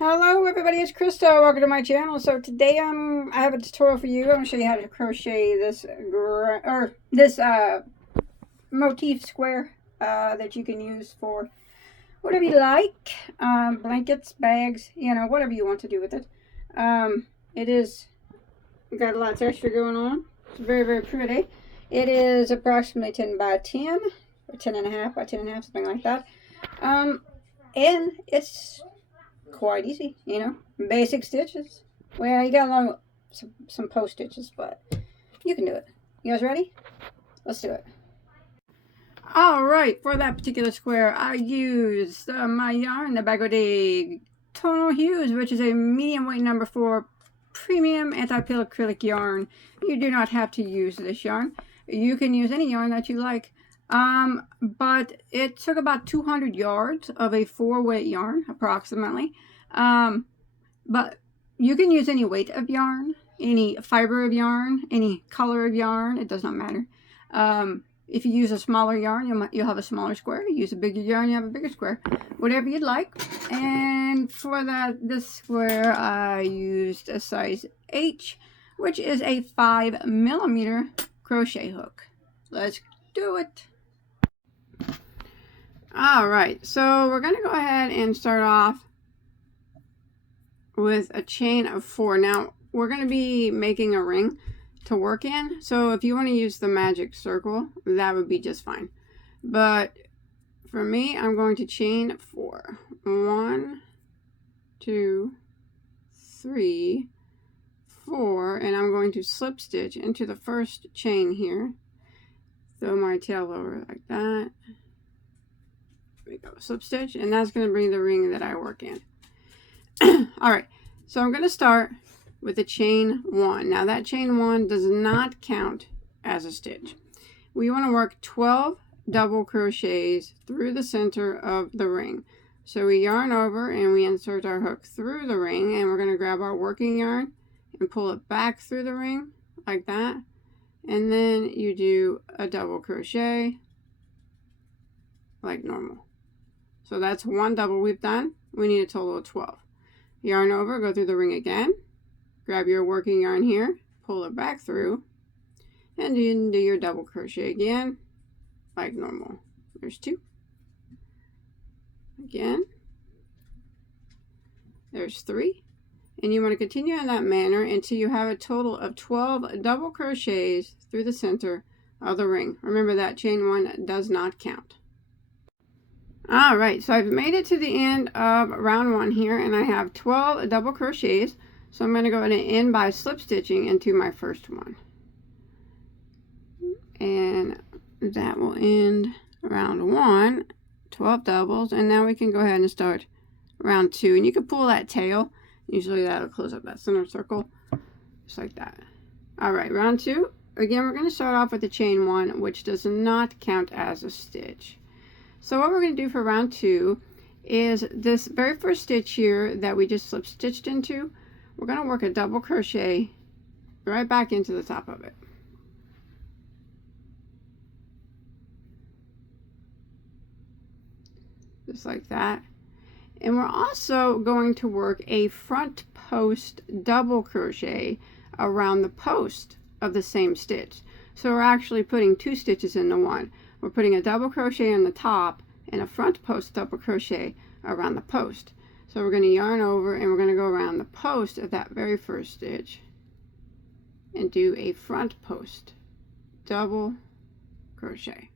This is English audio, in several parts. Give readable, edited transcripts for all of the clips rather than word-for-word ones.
Hello everybody, it's Krista. Welcome to my channel. So today I have a tutorial for you. I'm going to show you how to crochet this motif square that you can use for whatever you like. Blankets, bags, whatever you want to do with it. It is got a lot of texture going on. It's very, very pretty. It is approximately 10 by 10 or 10 and a half by 10 and a half, something like that. And it's quite easy, basic stitches. Well, you got along some post stitches, but you can do it. You guys ready? Let's do it. All right, for that particular square, I used my yarn, the Bagoday Tonal Hues, which is a medium weight number 4 premium anti-peel acrylic yarn. You do not have to use this yarn. You can use any yarn that you like. But it took about 200 yards of a 4-weight yarn, approximately. But you can use any weight of yarn, any fiber of yarn, any color of yarn. It does not matter. If you use a smaller yarn, you'll have a smaller square. You use a bigger yarn, you have a bigger square. Whatever you'd like. And for this square, I used a size H, which is a 5mm crochet hook. Let's do it. Alright, so we're going to go ahead and start off with a chain of 4. Now, we're going to be making a ring to work in, so if you want to use the magic circle, that would be just fine. But for me, I'm going to chain 4. 1, 2, 3, 4, and I'm going to slip stitch into the first chain here. Throw my tail over like that. There we go, slip stitch, and that's going to bring the ring that I work in. Alright, so I'm going to start with the chain 1. Now that chain 1 does not count as a stitch. We want to work 12 double crochets through the center of the ring. So we yarn over and we insert our hook through the ring, and we're going to grab our working yarn and pull it back through the ring like that. And then you do a double crochet like normal. So that's 1 double we've done. We need a total of 12. Yarn over, go through the ring again, grab your working yarn here, pull it back through, and you do your double crochet again like normal. There's 2. Again, there's 3, and you want to continue in that manner until you have a total of 12 double crochets through the center of the ring. Remember that chain 1 does not count. Alright, so I've made it to the end of round 1 here, and I have 12 double crochets. So I'm going to go ahead and end by slip stitching into my first one. And that will end round 1, 12 doubles, and now we can go ahead and start round 2. And you can pull that tail. Usually that'll close up that center circle, just like that. Alright, round 2. Again, we're going to start off with the chain 1, which does not count as a stitch. So what we're going to do for round 2 is this very first stitch here that we just slip stitched into, we're going to work a double crochet right back into the top of it. Just like that. And we're also going to work a front post double crochet around the post of the same stitch. So we're actually putting 2 stitches into one. We're putting a double crochet on the top and a front post double crochet around the post. So we're going to yarn over and we're going to go around the post of that very first stitch and do a front post double crochet.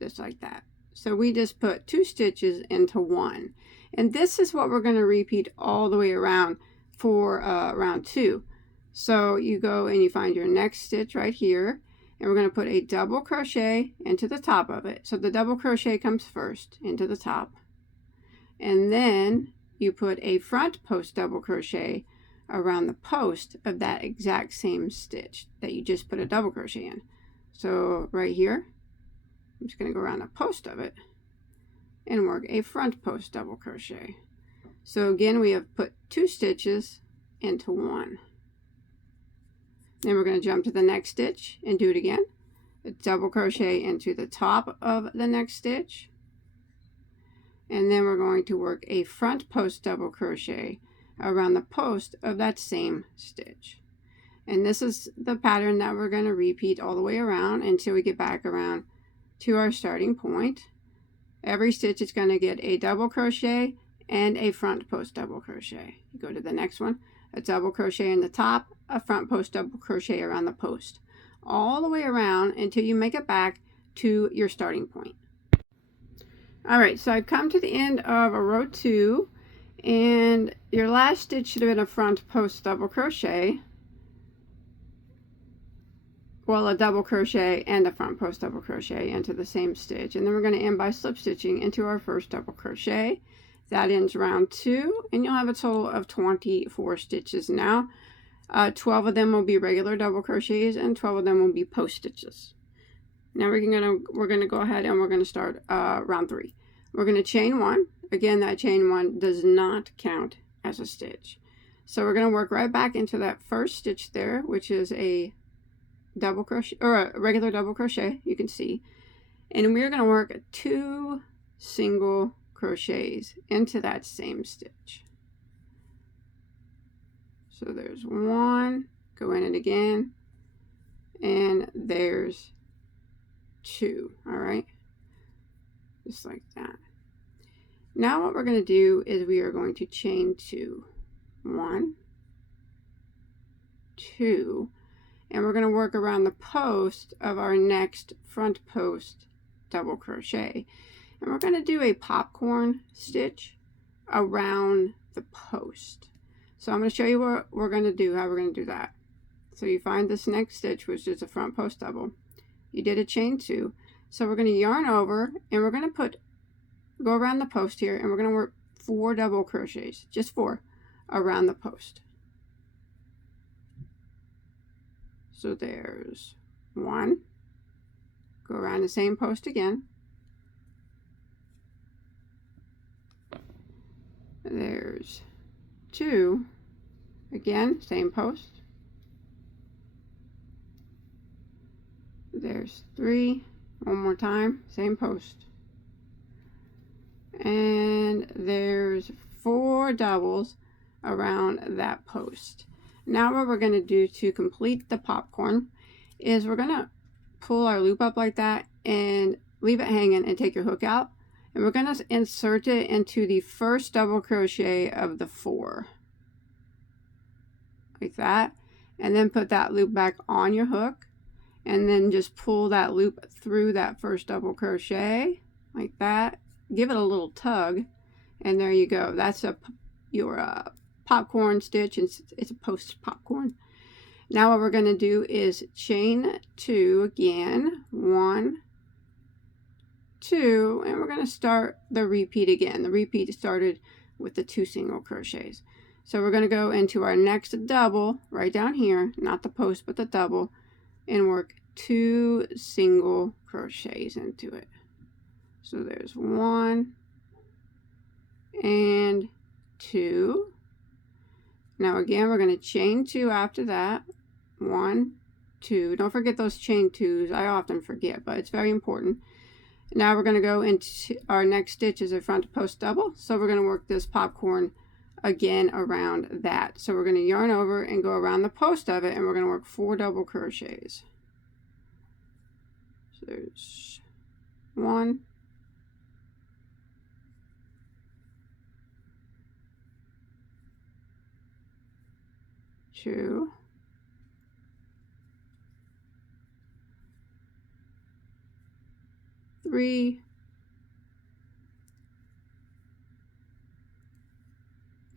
Just like that. So we just put 2 stitches into one. And this is what we're going to repeat all the way around for round 2. So you go and you find your next stitch right here, and we're going to put a double crochet into the top of it. So the double crochet comes first into the top, and then you put a front post double crochet around the post of that exact same stitch that you just put a double crochet in. So right here, I'm just going to go around the post of it and work a front post double crochet. So again, we have put 2 stitches into one. Then we're going to jump to the next stitch and do it again. A double crochet into the top of the next stitch, and then we're going to work a front post double crochet around the post of that same stitch. And this is the pattern that we're going to repeat all the way around until we get back around to our starting point. Every stitch is going to get a double crochet and a front post double crochet. You go to the next one, a double crochet in the top, a front post double crochet around the post, all the way around until you make it back to your starting point. All right, so I've come to the end of a row 2, and your last stitch should have been a front post double crochet. Well, a double crochet and a front post double crochet into the same stitch, and then we're going to end by slip stitching into our first double crochet. That ends round 2, and you'll have a total of 24 stitches now. 12 of them will be regular double crochets, and 12 of them will be post stitches. Now we're gonna go ahead and we're gonna start round 3. We're gonna chain 1. Again, that chain 1 does not count as a stitch, so we're gonna work right back into that first stitch there, which is a double crochet or a regular double crochet, you can see, and we're going to work 2 single crochets into that same stitch. So there's 1, go in it again, and there's 2. All right, just like that. Now what we're going to do is we are going to chain 2, 1, 2, and we're going to work around the post of our next front post double crochet, and we're going to do a popcorn stitch around the post. So I'm going to show you what we're going to do, how we're going to do that. So you find this next stitch, which is a front post double. You did a chain 2, so we're going to yarn over, and we're going to go around the post here, and we're going to work 4 double crochets, just 4, around the post. So there's 1, go around the same post again, there's 2, again, same post, there's 3, one more time, same post, and there's 4 doubles around that post. Now what we're going to do to complete the popcorn is we're going to pull our loop up like that and leave it hanging and take your hook out, and we're going to insert it into the first double crochet of the 4 like that, and then put that loop back on your hook, and then just pull that loop through that first double crochet like that, give it a little tug, and there you go. That's your popcorn stitch, and it's a post popcorn. Now what we're going to do is chain 2 again, 1, 2, and we're going to start the repeat again. The repeat started with the 2 single crochets. So we're going to go into our next double right down here, not the post but the double, and work 2 single crochets into it. So there's 1 and 2. Now again, we're going to chain 2 after that. 1, 2. Don't forget those chain 2s. I often forget, but it's very important. Now we're going to go into our next stitch is a front post double. So we're going to work this popcorn again around that. So we're going to yarn over and go around the post of it, and we're going to work 4 double crochets. So there's 1, 2, 3,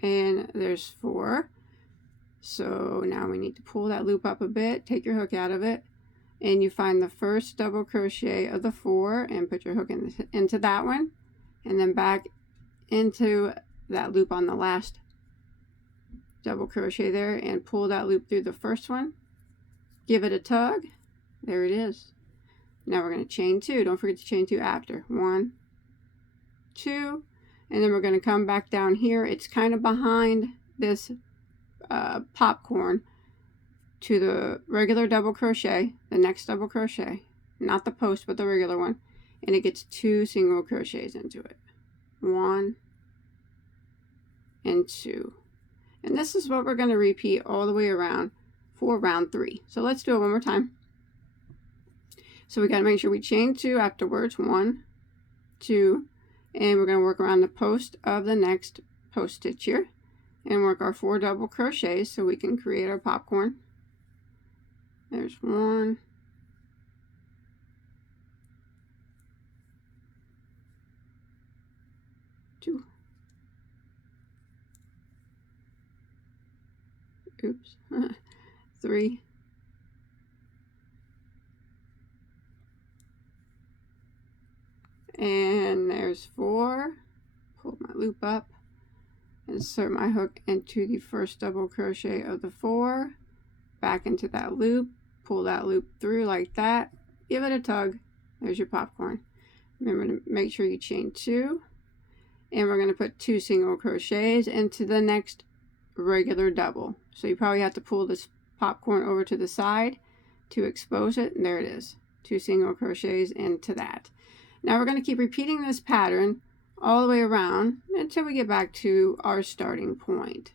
and there's 4. So now we need to pull that loop up a bit, take your hook out of it, and you find the first double crochet of the 4 and put your hook into that one, and then back into that loop on the last double crochet there, and pull that loop through the first one, give it a tug, there it is. Now we're going to chain 2. Don't forget to chain 2 after. 1, 2, and then we're going to come back down here. It's kind of behind this popcorn to the regular double crochet, the next double crochet, not the post but the regular one, and it gets 2 single crochets into it. 1 and 2. And this is what we're going to repeat all the way around for round 3. So let's do it one more time. So we got to make sure we chain 2 afterwards. 1, 2, and we're going to work around the post of the next post stitch here and work our 4 double crochets so we can create our popcorn. There's 1, 2, oops, 3, and there's 4. Pull my loop up, insert my hook into the first double crochet of the 4, back into that loop, pull that loop through like that, give it a tug. There's your popcorn. Remember to make sure you chain 2, and we're going to put 2 single crochets into the next regular double. So you probably have to pull this popcorn over to the side to expose it, and there it is. 2 single crochets into that. Now we're going to keep repeating this pattern all the way around until we get back to our starting point.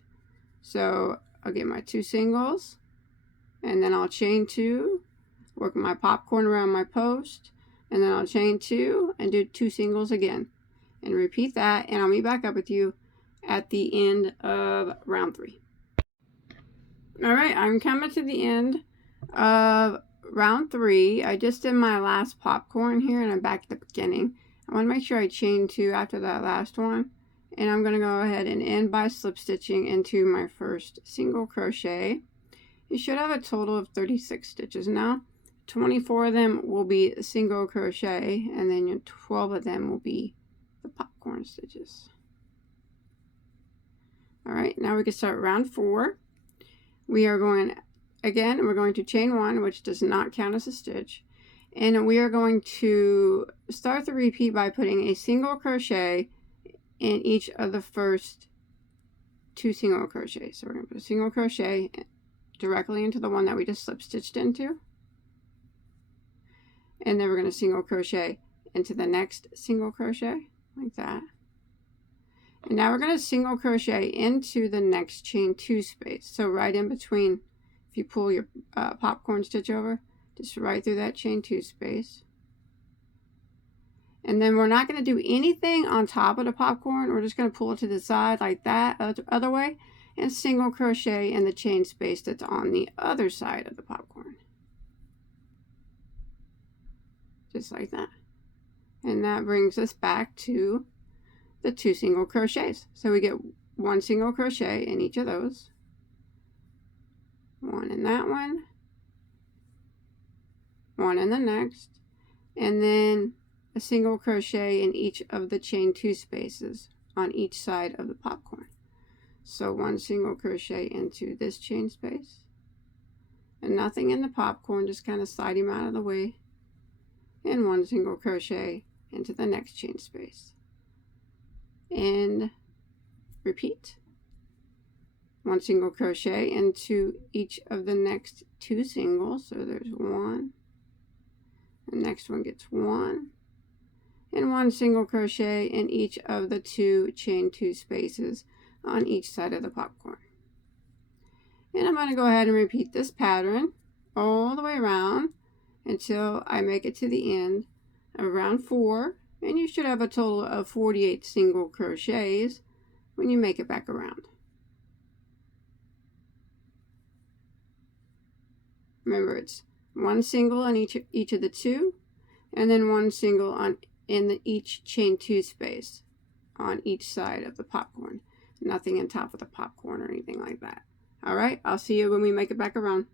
So I'll get my 2 singles, and then I'll chain 2, work my popcorn around my post, and then I'll chain 2 and do 2 singles again, and repeat that, and I'll meet back up with you at the end of round 3. All right, I'm coming to the end of round 3. I just did my last popcorn here, and I'm back at the beginning. I want to make sure I chain 2 after that last one, and I'm going to go ahead and end by slip stitching into my first single crochet. You should have a total of 36 stitches now. 24 of them will be single crochet, and then 12 of them will be the popcorn stitches. All right, now we can start round 4. We are going, again, we're going to chain 1, which does not count as a stitch. And we are going to start the repeat by putting a single crochet in each of the first 2 single crochets. So we're going to put a single crochet directly into the one that we just slip stitched into. And then we're going to single crochet into the next single crochet, like that. And now we're going to single crochet into the next chain 2 space. So right in between, if you pull your popcorn stitch over, just right through that chain 2 space. And then we're not going to do anything on top of the popcorn. We're just going to pull it to the side like that, other way, and single crochet in the chain space that's on the other side of the popcorn. Just like that. And that brings us back to the 2 single crochets. So we get 1 single crochet in each of those. 1 in that one. 1 in the next. And then a single crochet in each of the chain 2 spaces on each side of the popcorn. So 1 single crochet into this chain space. And nothing in the popcorn, just kind of slide him out of the way. And 1 single crochet into the next chain space. And repeat. 1 single crochet into each of the next 2 singles. So there's 1. The next one gets 1. And 1 single crochet in each of the 2 chain 2 spaces on each side of the popcorn. And I'm going to go ahead and repeat this pattern all the way around until I make it to the end of round 4. And you should have a total of 48 single crochets when you make it back around. Remember, it's 1 single in each of the 2, and then 1 single in each chain 2 space on each side of the popcorn. Nothing on top of the popcorn or anything like that. All right, I'll see you when we make it back around.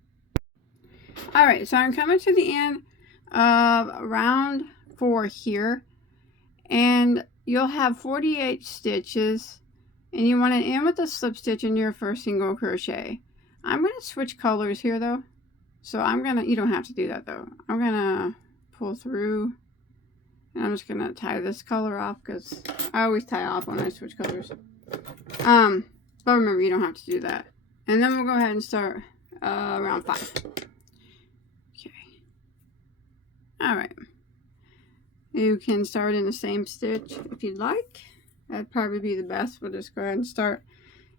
All right, so I'm coming to the end of round 4 here, and you'll have 48 stitches, and you want to end with a slip stitch in your first single crochet. I'm going to switch colors here though, so you don't have to do that though. I'm going to pull through, and I'm just going to tie this color off because I always tie off when I switch colors. But remember, you don't have to do that. And then we'll go ahead and start round 5. Okay. All right. You can start in the same stitch if you'd like. That'd probably be the best. We'll just go ahead and start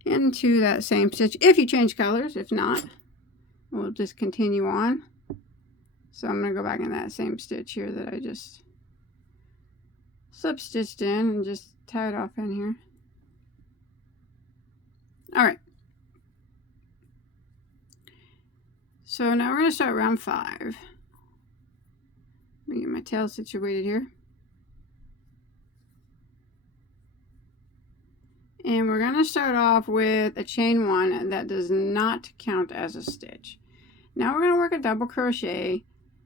into that same stitch. If you change colors, if not, we'll just continue on. So I'm going to go back in that same stitch here that I just slip stitched in and just tie it off in here. Alright. So now we're going to start round 5. Let me get my tail situated here. And we're going to start off with a chain 1 that does not count as a stitch. Now we're going to work a double crochet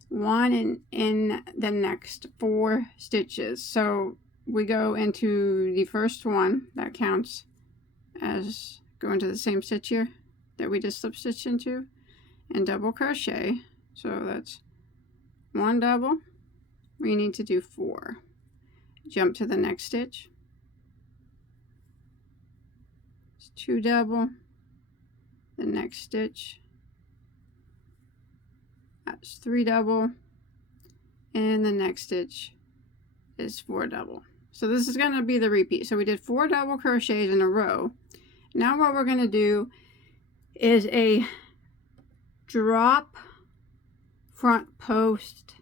1 in the next 4 stitches. So we go into the first one that counts as going to the same stitch here that we just slip stitched into, and double crochet. So that's 1 double. We need to do 4. Jump to the next stitch. 2 double, the next stitch, that's 3 double, and the next stitch is 4 double. So this is going to be the repeat. So we did 4 double crochets in a row. Now what we're going to do is a drop front post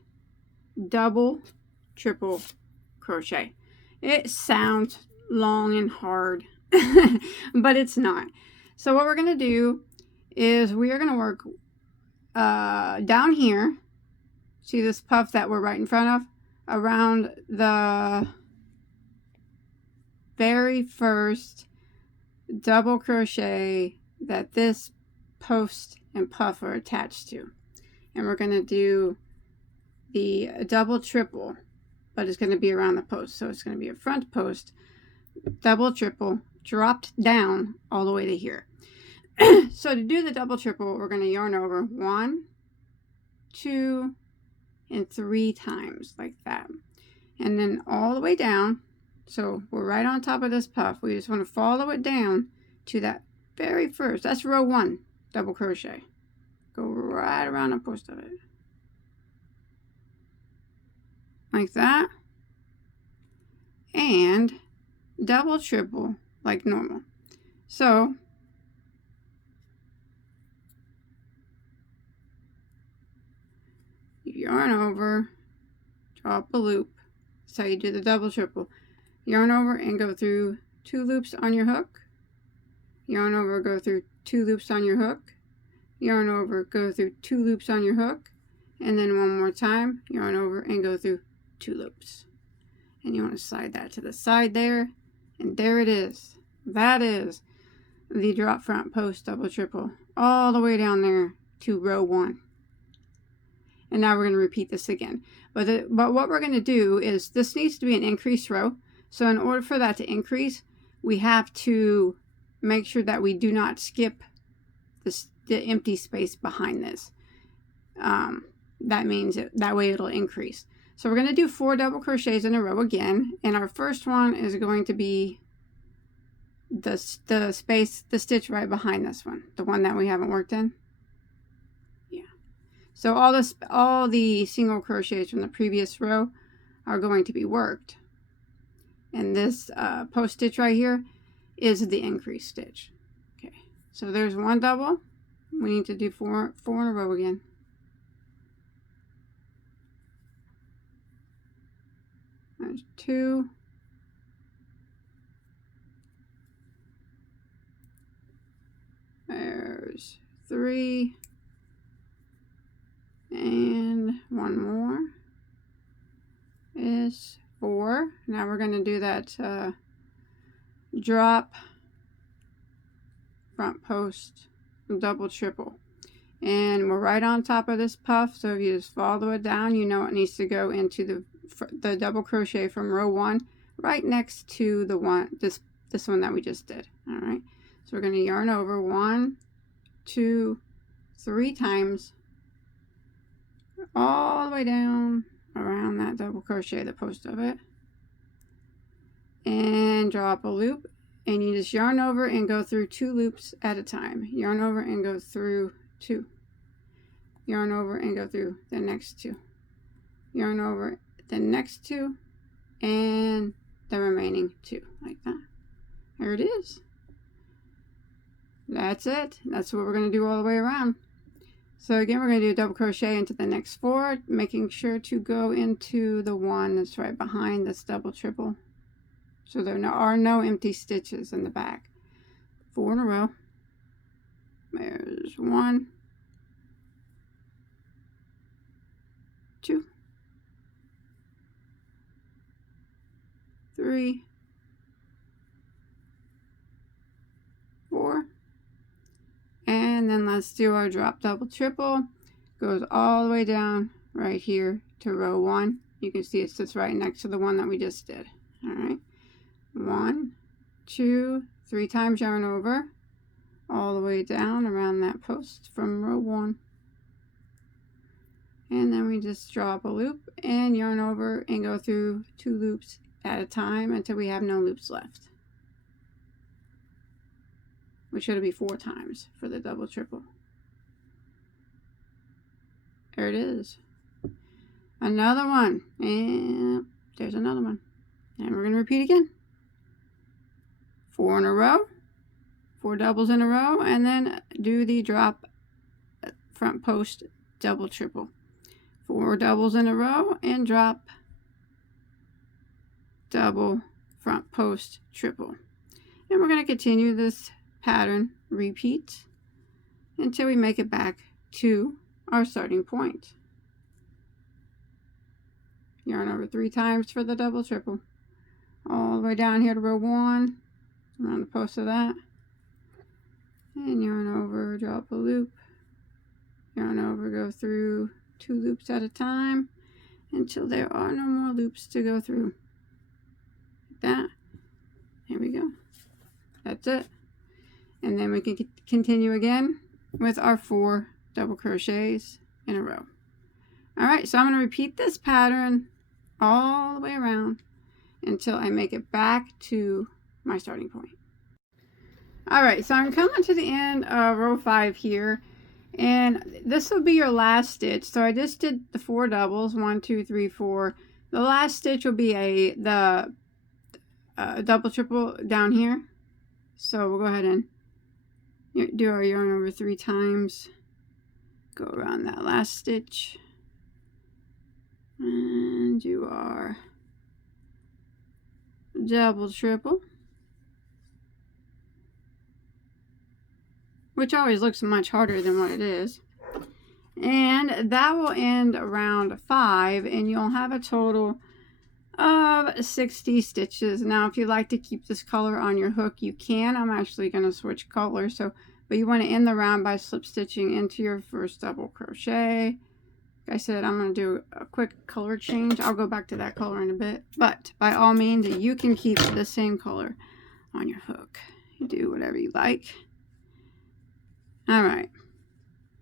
double triple crochet. It sounds long and hard, but it's not. So what we're going to do is we are going to work down here. See this puff that we're right in front of? Around the very first double crochet that this post and puff are attached to. And we're going to do the double triple, but it's going to be around the post. So it's going to be a front post, double triple, dropped down all the way to here. So to do the double triple, we're going to yarn over 1, 2, and 3 times like that, and then all the way down. So we're right on top of this puff. We just want to follow it down to that very first, that's row 1 double crochet. Go right around the post of it like that, and double triple like normal. So you yarn over, drop a loop. That's how you do the double triple. Yarn over and go through 2 loops on your hook. Yarn over, go through 2 loops on your hook. Yarn over, go through 2 loops on your hook, and then one more time, yarn over and go through 2 loops. And you want to slide that to the side there, and there it is. That is the drop front post double triple all the way down there to row 1. And now we're going to repeat this again. But what we're going to do is, this needs to be an increased row. So in order for that to increase, we have to make sure that we do not skip the empty space behind this. That means that way it'll increase. So we're going to do 4 double crochets in a row again. And our first one is going to be the stitch right behind this one, the one that we haven't worked in. Yeah. So all the single crochets from the previous row are going to be worked. And this post stitch right here is the increased stitch. Okay. So there's 1 double. We need to do 4 in a row again. There's 2. There's 3. And 1 more is 4. Now we're going to do that drop front post double triple, and we're right on top of this puff. So if you just follow it down, you know it needs to go into the double crochet from row 1 right next to the one this one that we just did. All right, so we're going to yarn over 1, 2, 3 times all the way down around that double crochet, the post of it, and drop a loop, and you just yarn over and go through 2 loops at a time. Yarn over and go through 2. Yarn over and go through the next 2. Yarn over the next 2 and the remaining remaining 2, like that. There it is. That's it. That's what we're going to do all the way around. So again, we're going to do a double crochet into the next 4, making sure to go into the one that's right behind this double triple, so there are no empty stitches in the back. 4 in a row. There's 1, 2, 3, 4, and then let's do our drop double triple. Goes all the way down right here to row 1. You can see it sits right next to the one that we just did. All right, 1, 2, 3 times yarn over, all the way down around that post from row 1, and then we just drop a loop and yarn over and go through 2 loops at a time until we have no loops left, which should be 4 times for the double triple. There it is. Another one, and there's another one, and we're going to repeat again. 4 in a row, 4 doubles in a row, and then do the drop front post double triple. 4 doubles in a row and drop double front post triple. And we're going to continue this pattern, repeat, until we make it back to our starting point. Yarn over 3 times for the double triple, all the way down here to row 1, around the post of that, and yarn over, drop a loop, yarn over, go through 2 loops at a time until there are no more loops to go through. Like that. Here we go. That's it. And then we can continue again with our 4 double crochets in a row. Alright, so I'm going to repeat this pattern all the way around until I make it back to my starting point. Alright, so I'm coming to the end of row 5 here, and this will be your last stitch. So I just did the 4 doubles, 1, 2, 3, 4. The last stitch will be the double triple down here. So we'll go ahead and do our yarn over 3 times, go around that last stitch, and do our double triple, which always looks much harder than what it is. And that will end around 5, and you'll have a total of 60 stitches. Now if you'd like to keep this color on your hook, you can. I'm actually going to switch colors, but you want to end the round by slip stitching into your first double crochet. Like I said, I'm going to do a quick color change. I'll go back to that color in a bit, but by all means you can keep the same color on your hook. You do whatever you like. Alright,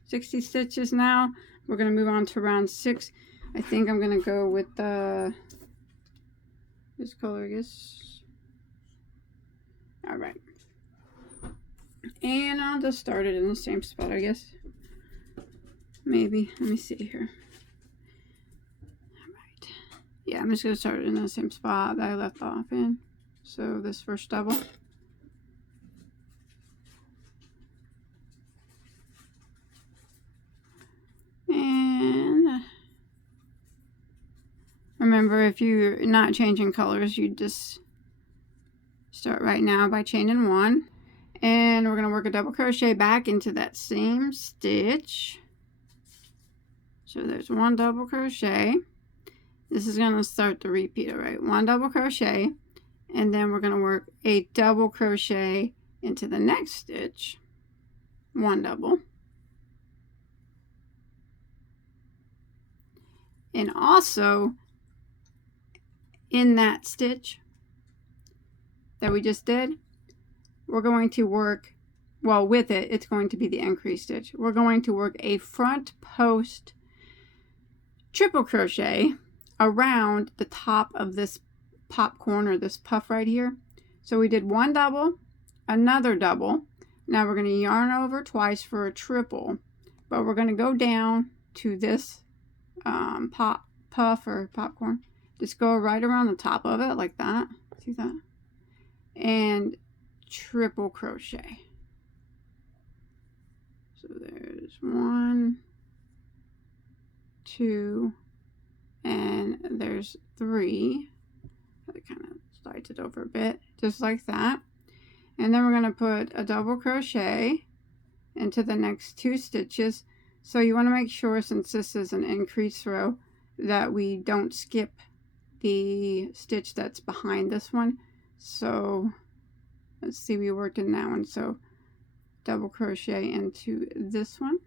60 stitches now. We're going to move on to round 6. I think I'm going to go with this color, I guess. Alright. And I'll just start it in the same spot, I guess. Maybe. Let me see here. Alright. Yeah, I'm just going to start it in the same spot that I left off in. So this first double. And remember, if you're not changing colors, you just start right now by chaining 1. And we're going to work a double crochet back into that same stitch. So there's 1 double crochet. This is going to start the repeat, all right? 1 double crochet, and then we're going to work a double crochet into the next stitch. 1 double. And also in that stitch that we just did, we're going to work, well, with it, it's going to be the increase stitch. We're going to work a front post triple crochet around the top of this popcorn or this puff right here. So we did 1 double, another double. Now we're going to yarn over twice for a triple, but we're going to go down to this puff or popcorn. Just go right around the top of it like that. See that? And triple crochet. So there's 1, 2, and there's 3. That kind of slides it over a bit, just like that. And then we're going to put a double crochet into the next 2 stitches. So you want to make sure, since this is an increase row, that we don't skip the stitch that's behind this one. So let's see, we worked in that one. So double crochet into this one,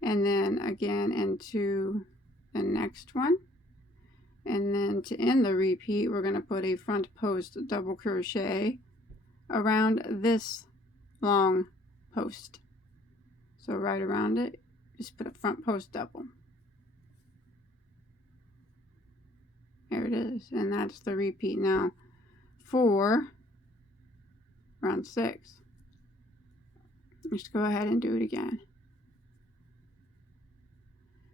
and then again into the next one. And then to end the repeat, we're going to put a front post double crochet around this long post. So right around it, just put a front post double. There it is, and that's the repeat now for round 6. Let's go ahead and do it again.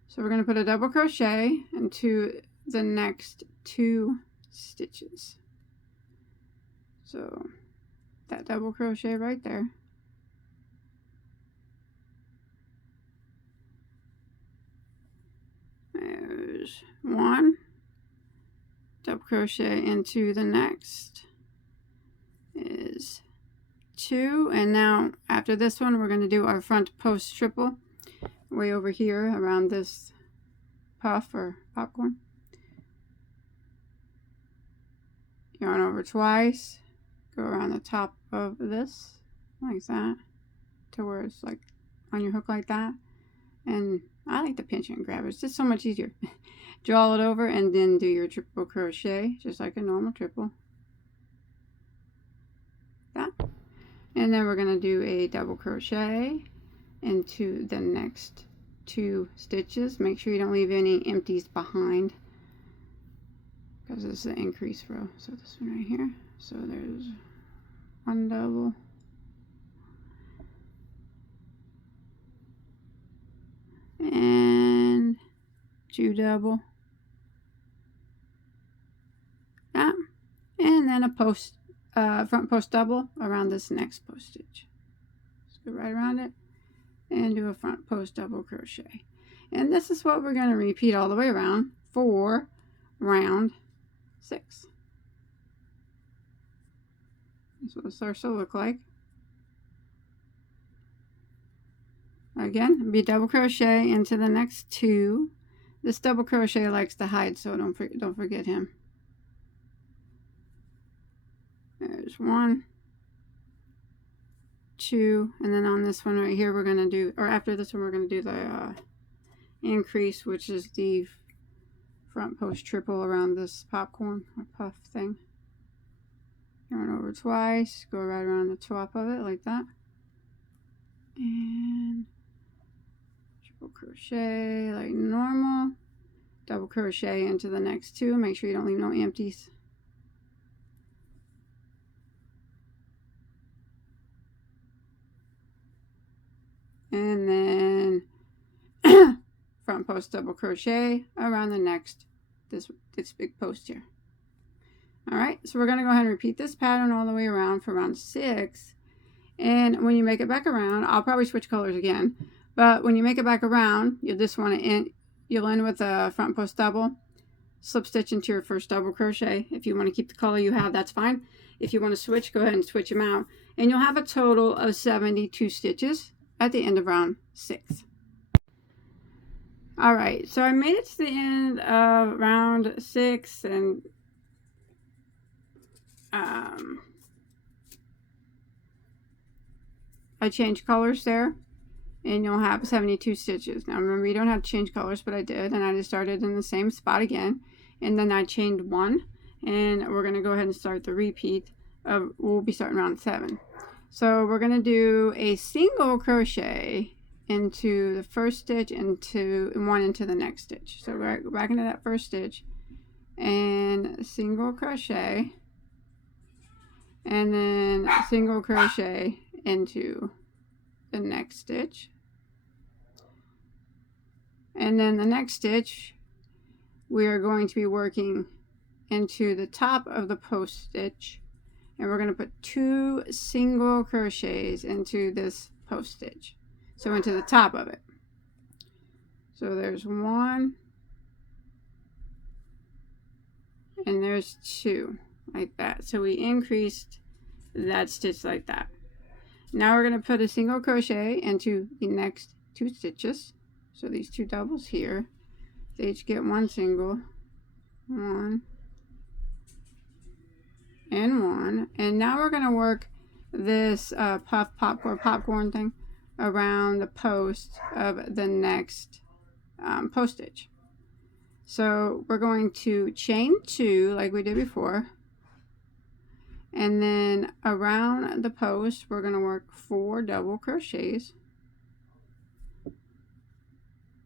So we're going to put a double crochet into the next 2 stitches. So that double crochet right there. There's 1. Double crochet into the next is 2. And now after this one, we're going to do our front post triple way over here around this puff or popcorn. Yarn over twice, go around the top of this like that to where it's like on your hook like that. And I like the pinch and grab. It's just so much easier. Draw it over and then do your triple crochet just like a normal triple. That. And then we're going to do a double crochet into the next 2 stitches. Make sure you don't leave any empties behind, because this is an increase row. So this one right here. So there's 1 double, and 2 double, that, and then a post front post double around this next post stitch. Just go right around it and do a front post double crochet. And this is what we're going to repeat all the way around for round 6. That's what it starts to look like. Again, be double crochet into the next 2. This double crochet likes to hide, so don't forget him. There's 1, 2, and then on this one right here, we're going to do, or after this one, we're going to do the increase, which is the front post triple around this popcorn or puff thing. Yarn over twice, go right around the top of it like that, and triple crochet like normal, double crochet into the next 2. Make sure you don't leave no empties. And then front post double crochet around the next this big post here. All right, so we're going to go ahead and repeat this pattern all the way around for round 6. And when you make it back around, I'll probably switch colors again, but when you make it back around, you'll just want to end, you'll end with a front post double, slip stitch into your first double crochet. If you want to keep the color you have, that's fine. If you want to switch, go ahead and switch them out, and you'll have a total of 72 stitches at the end of round 6. All right, so I made it to the end of round 6, and I changed colors there, and you'll have 72 stitches. Now remember, you don't have to change colors, but I did, and I just started in the same spot again, and then I chained 1, and we're going to go ahead and start the repeat of, we'll be starting round 7. So we're going to do a single crochet into the first stitch, into 1 into the next stitch. So we're go back into that first stitch and single crochet, and then single crochet into the next stitch, and then the next stitch we are going to be working into the top of the post stitch, and we're going to put 2 single crochets into this post stitch, so into the top of it. So there's 1 and there's 2, like that. So we increased that stitch like that. Now we're going to put a single crochet into the next 2 stitches. So these 2 doubles here, they each get 1 single, 1 and 1. And now we're going to work this popcorn thing around the post of the next post stitch. So we're going to chain 2 like we did before, and then around the post we're going to work 4 double crochets.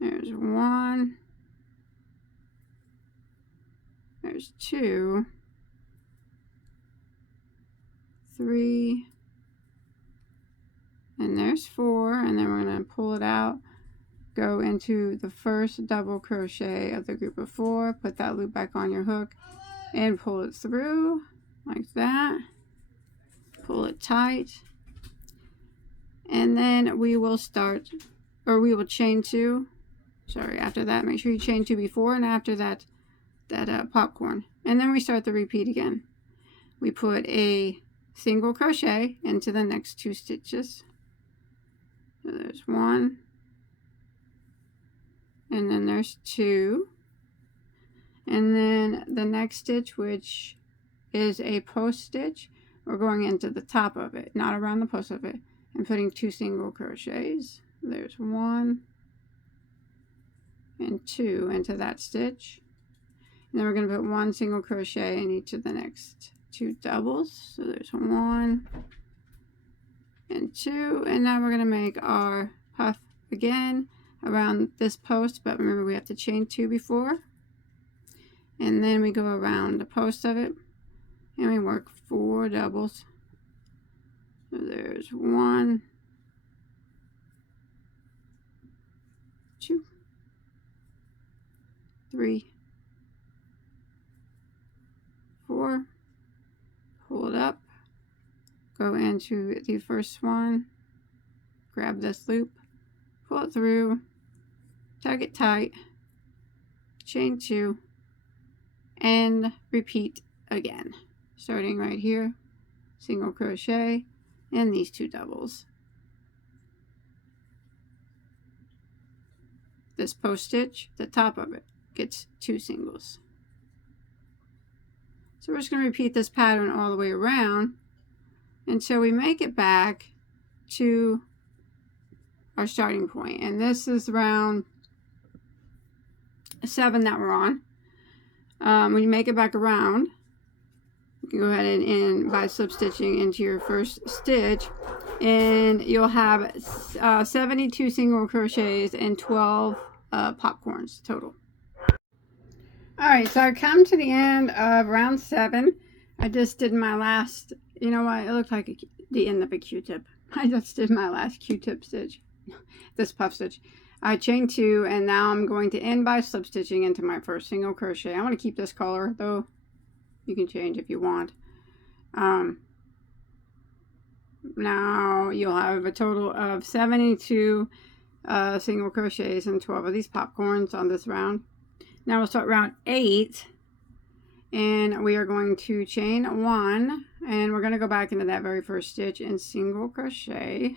There's 1, there's 2, 3, and there's 4, and then we're going to pull it out, go into the first double crochet of the group of 4, put that loop back on your hook and pull it through like that, pull it tight, and then we will start, or we will chain 2, after that. Make sure you chain 2 before and after that popcorn, and then we start the repeat again. We put a single crochet into the next 2 stitches. So there's 1, and then there's 2, and then the next stitch, which is a post stitch, we're going into the top of it, not around the post of it, and putting 2 single crochets. There's 1 and 2 into that stitch, and then we're going to put 1 single crochet in each of the next 2 doubles. So there's 1 and 2, and now we're going to make our puff again around this post, but remember we have to chain 2 before, and then we go around the post of it and we work 4 doubles. So there's 1, 2, 3, 4, pull it up, go into the first one, grab this loop, pull it through, tug it tight, chain 2, and repeat again, starting right here, single crochet and these 2 doubles. This post stitch, the top of it, gets 2 singles. So we're just going to repeat this pattern all the way around until we make it back to our starting point, and this is round 7 that we're on. When you make it back around, you can go ahead and by slip stitching into your first stitch, and you'll have 72 single crochets and 12 popcorns total. Alright, so I come to the end of round 7. I just did my last, you know what, it looked like the end of a Q-tip. I just did my last Q-tip stitch, this puff stitch. I chained 2, and now I'm going to end by slip stitching into my first single crochet. I want to keep this color, though you can change if you want. Now you'll have a total of 72 single crochets and 12 of these popcorns on this round. Now we'll start round 8, and we are going to chain 1, and we're going to go back into that very first stitch and single crochet.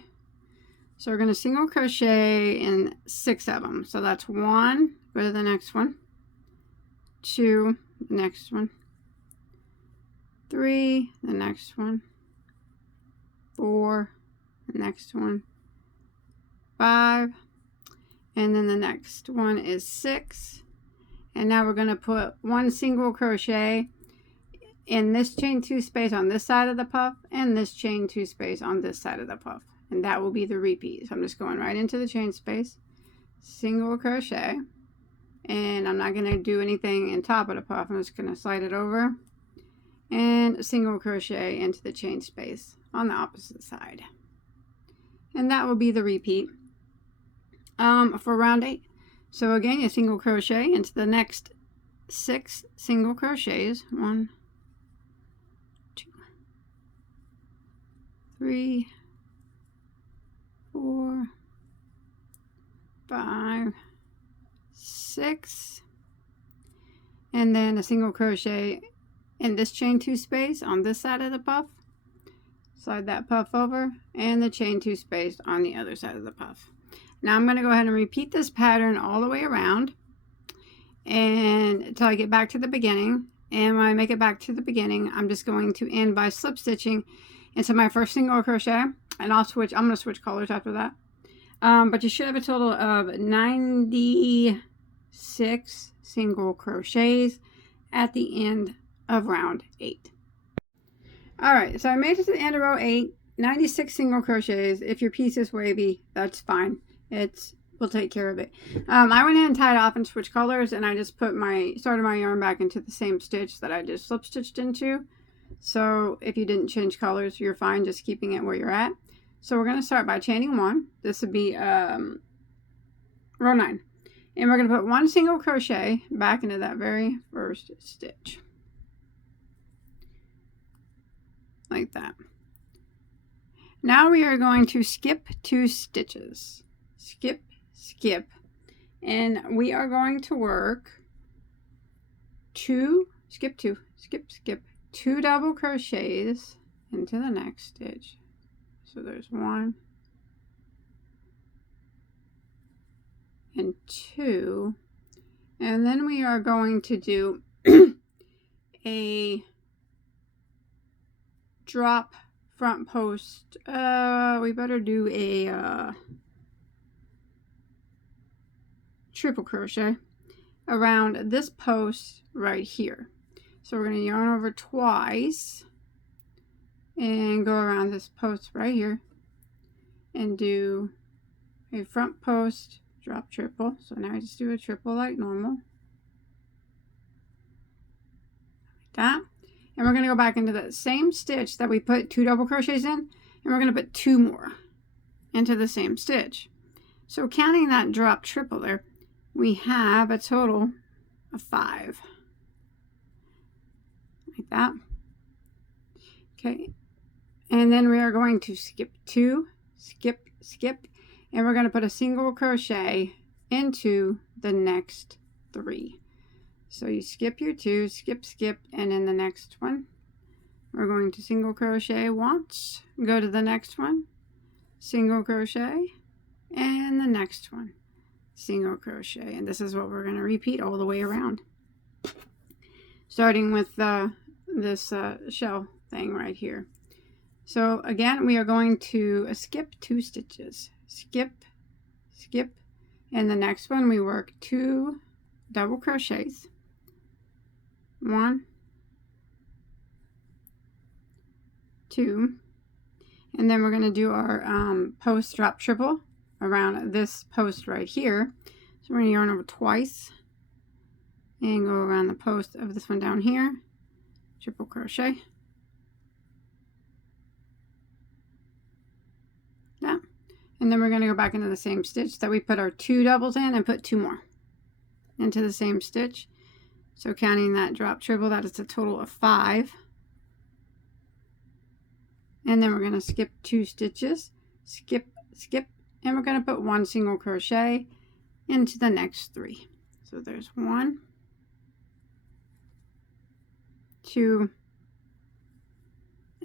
So we're going to single crochet in 6 of them. So that's 1, go to the next one, 2, the next one, 3, the next one, 4, the next one, 5, and then the next one is 6. And now we're going to put 1 single crochet in this chain 2 space on this side of the puff, and this chain 2 space on this side of the puff, and that will be the repeat. So I'm just going right into the chain space, single crochet, and I'm not going to do anything in top of the puff. I'm just going to slide it over and single crochet into the chain space on the opposite side, and that will be the repeat for round 8. So again, you single crochet into the next 6 single crochets. 1, 2, 3, 4, 5, 6, and then a single crochet in this chain 2 space on this side of the puff. Slide that puff over, and the chain 2 space on the other side of the puff. Now I'm going to go ahead and repeat this pattern all the way around and until I get back to the beginning. And when I make it back to the beginning, I'm just going to end by slip stitching into my first single crochet, and I'll switch. I'm going to switch colors after that. But you should have a total of 96 single crochets at the end of round 8. Alright, so I made it to the end of row 8, 96 single crochets. If your piece is wavy, that's fine. We'll take care of it. I went ahead and tied off and switched colors, and I just started my yarn back into the same stitch that I just slip stitched into. So if you didn't change colors, you're fine just keeping it where you're at. So we're going to start by chaining 1. This would be row 9. And we're going to put 1 single crochet back into that very first stitch. Like that. Now we are going to skip 2 stitches. Skip, skip. And we are going to work 2 double crochets into the next stitch. So there's 1 and 2, and then we are going to do a drop front post. We better do a triple crochet around this post right here. So we're going to yarn over twice and go around this post right here and do a front post drop triple. So now I just do a triple like normal, like that. And we're going to go back into that same stitch that we put 2 double crochets in, and we're going to put 2 more into the same stitch. So counting that drop triple there, we have a total of 5, like that. Okay, and then we are going to skip 2, skip, skip, and we're going to put a single crochet into the next 3. So you skip your 2, skip, skip, and in the next one, we're going to single crochet once, go to the next one, single crochet, and the next one, single crochet. And this is what we're going to repeat all the way around, starting with this shell thing right here. So again, we are going to skip 2 stitches, skip, skip, and the next one we work 2 double crochets, 1, 2, and then we're going to do our post drop triple around this post right here. So we're going to yarn over twice and go around the post of this one down here, triple crochet, that, and then we're going to go back into the same stitch that we put our 2 doubles in and put 2 more into the same stitch. So counting that drop triple, that is a total of 5. And then we're going to skip 2 stitches, skip, skip, and we're going to put 1 single crochet into the next 3. So there's 1, 2,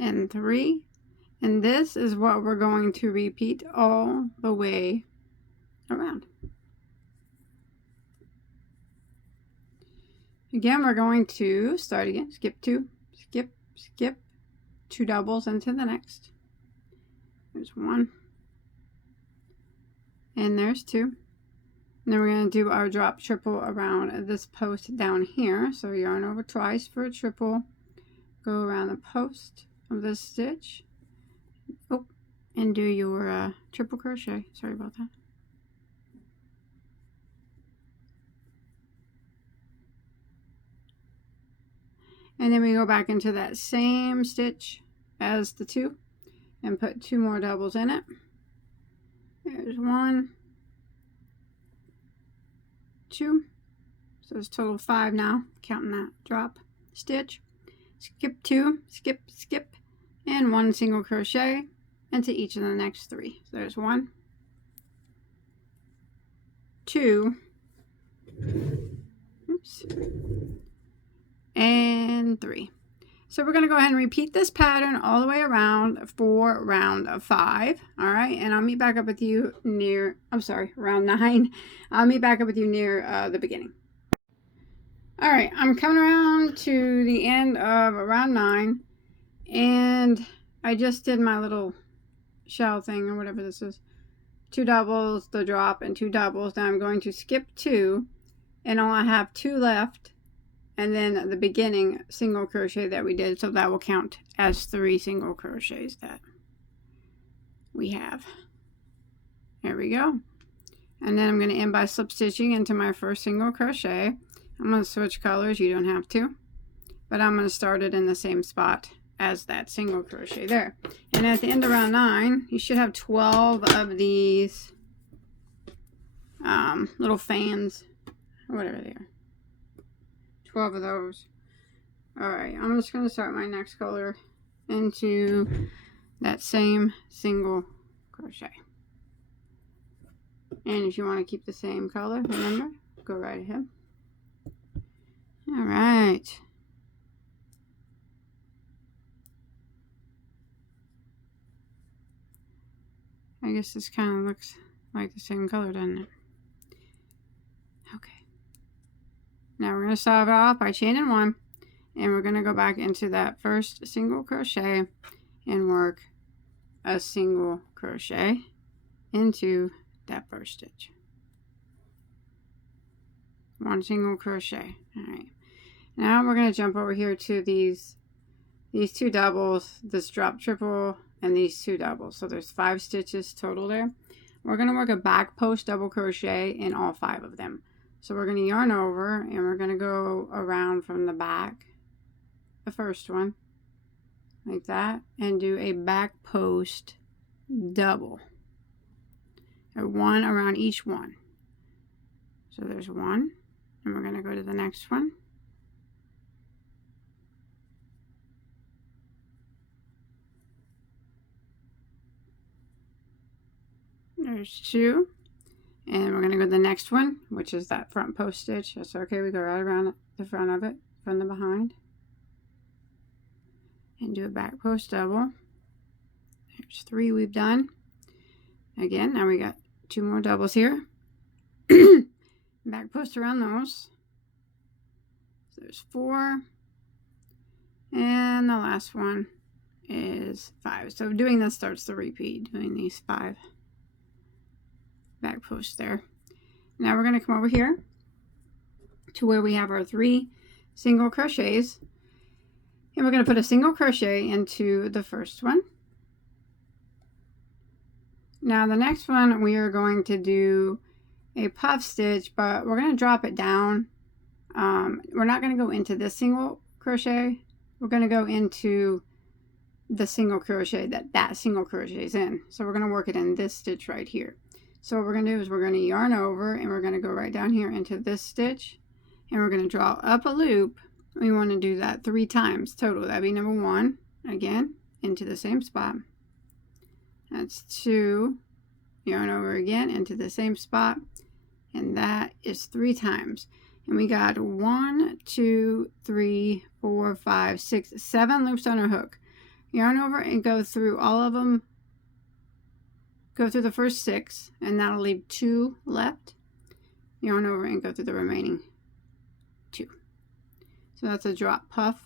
and 3. And this is what we're going to repeat all the way around. Again, we're going to start again, skip 2, skip, skip, 2 doubles into the next. There's 1, and there's 2. And then we're going to do our drop triple around this post down here. So yarn over twice for a triple, go around the post of this stitch, and do your triple crochet. Sorry about that. And then we go back into that same stitch as the 2 and put 2 more doubles in it. There's 1, 2, So it's total 5 now, counting that drop stitch. Skip 2, skip, skip, and 1 single crochet into each of the next 3. So there's 1, 2, oops, and 3. So we're going to go ahead and repeat this pattern all the way around for round 5. All right, and I'll meet back up with you near, round 9. I'll meet back up with you near the beginning. All right, I'm coming around to the end of round 9, and I just did my little shell thing or whatever this is. 2 doubles, the drop, and 2 doubles. Now I'm going to skip 2, and I'll have 2 left, and then the beginning single crochet that we did, so that will count as 3 single crochets that we have. There we go. And then I'm going to end by slip stitching into my first single crochet. I'm going to switch colors, you don't have to, but I'm going to start it in the same spot as that single crochet there. And at the end of round 9, you should have 12 of these little fans, or whatever they are. 12 of those. Alright, I'm just going to start my next color into that same single crochet. And if you want to keep the same color, remember, go right ahead. Alright. I guess this kind of looks like the same color, doesn't it? Okay. Now we're going to start off by chaining 1, and we're going to go back into that first single crochet and work a single crochet into that first stitch. 1 single crochet. Alright. Now we're going to jump over here to these 2 doubles, this drop triple, and these 2 doubles. So there's 5 stitches total there. We're going to work a back post double crochet in all 5 of them. So we're going to yarn over, and we're going to go around from the back, the first one, like that, and do a back post double. Or 1 around each one. So there's 1, and we're going to go to the next one. There's 2, and we're going to go to the next one, which is that front post stitch. That's okay, we go right around the front of it from the behind and do a back post double. There's 3 we've done. Again, now we got 2 more doubles here. Back post around those. So there's 4, and the last one is 5. So doing this starts the repeat, doing these 5 back posts there. Now we're going to come over here to where we have our 3 single crochets, and we're going to put a single crochet into the first one. Now the next one we are going to do a puff stitch, but we're going to drop it down. We're not going to go into this single crochet. We're going to go into the single crochet that single crochet is in. So we're going to work it in this stitch right here. So what we're going to do is we're going to yarn over, and we're going to go right down here into this stitch, and we're going to draw up a loop. We want to do that 3 times total. That'd be number 1, again, into the same spot. That's 2, yarn over again into the same spot, and that is 3 times. And we got 1, 2, 3, 4, 5, 6, 7 loops on our hook. Yarn over and go through all of them. Go through the first 6, and that'll leave 2 left. Yarn over and go through the remaining 2. So that's a drop puff.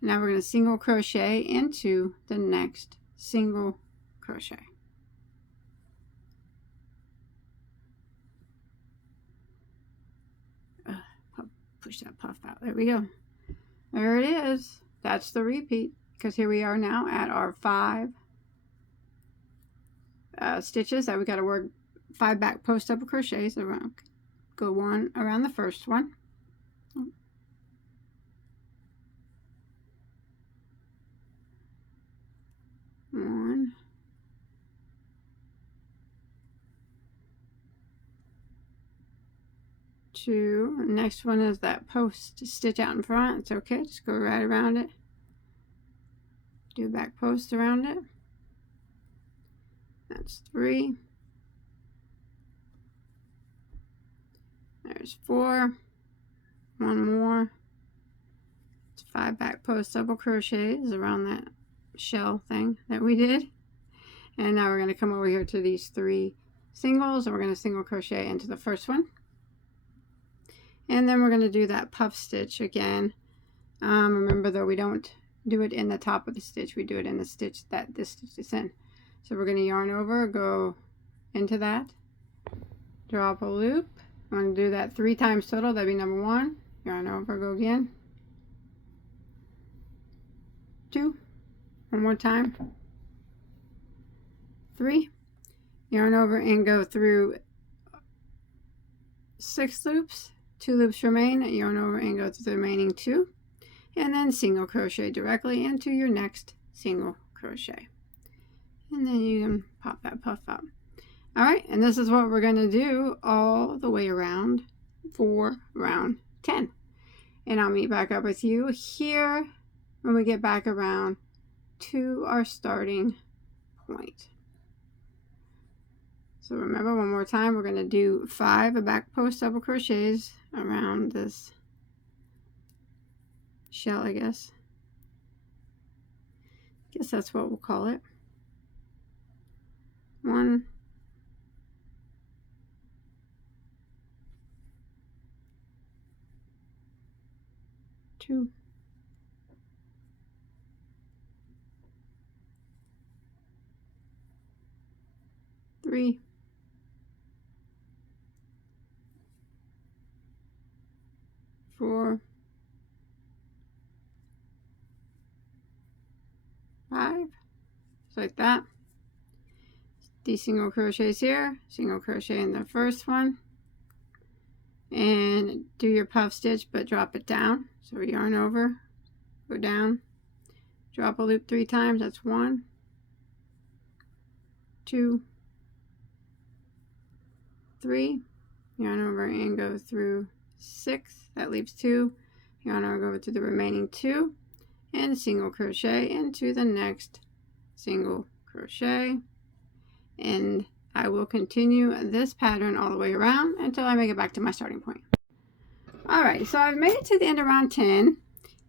Now we're going to single crochet into the next single crochet. Push that puff out. There we go. There it is. That's the repeat, because here we are now at our 5 stitches that we got to work 5 back post double crochets. So we're going to go 1 around the first one. 1, 2. Next one is that post stitch out in front. It's okay, just go right around it. Do a back post around it. That's 3. There's 4. One more. It's 5 back post double crochets around that shell thing that we did. And now we're going to come over here to these 3 singles, and we're going to single crochet into the first one. And then we're going to do that puff stitch again. Remember though, we don't do it in the top of the stitch, we do it in the stitch that this stitch is in. So we're going to yarn over, go into that, drop a loop. I'm going to do that 3 times total. That'd be number 1. Yarn over, go again. 2. One more time. 3. Yarn over and go through 6 loops. 2 loops remain. Yarn over and go through the remaining 2. And then single crochet directly into your next single crochet. And then you can pop that puff out. Alright, and this is what we're going to do all the way around for round 10. And I'll meet back up with you here when we get back around to our starting point. So remember, one more time, we're going to do 5 back post double crochets around this shell, I guess that's what we'll call it. 1, 2, 3, 4, 5, just like that. These single crochets here, single crochet in the first one, and do your puff stitch but drop it down. So yarn over, go down, drop a loop 3 times. That's 1, 2, 3, yarn over and go through 6. That leaves 2. Yarn over, go through the remaining 2, and single crochet into the next single crochet. And I will continue this pattern all the way around until I make it back to my starting point. Alright, so I've made it to the end of round 10,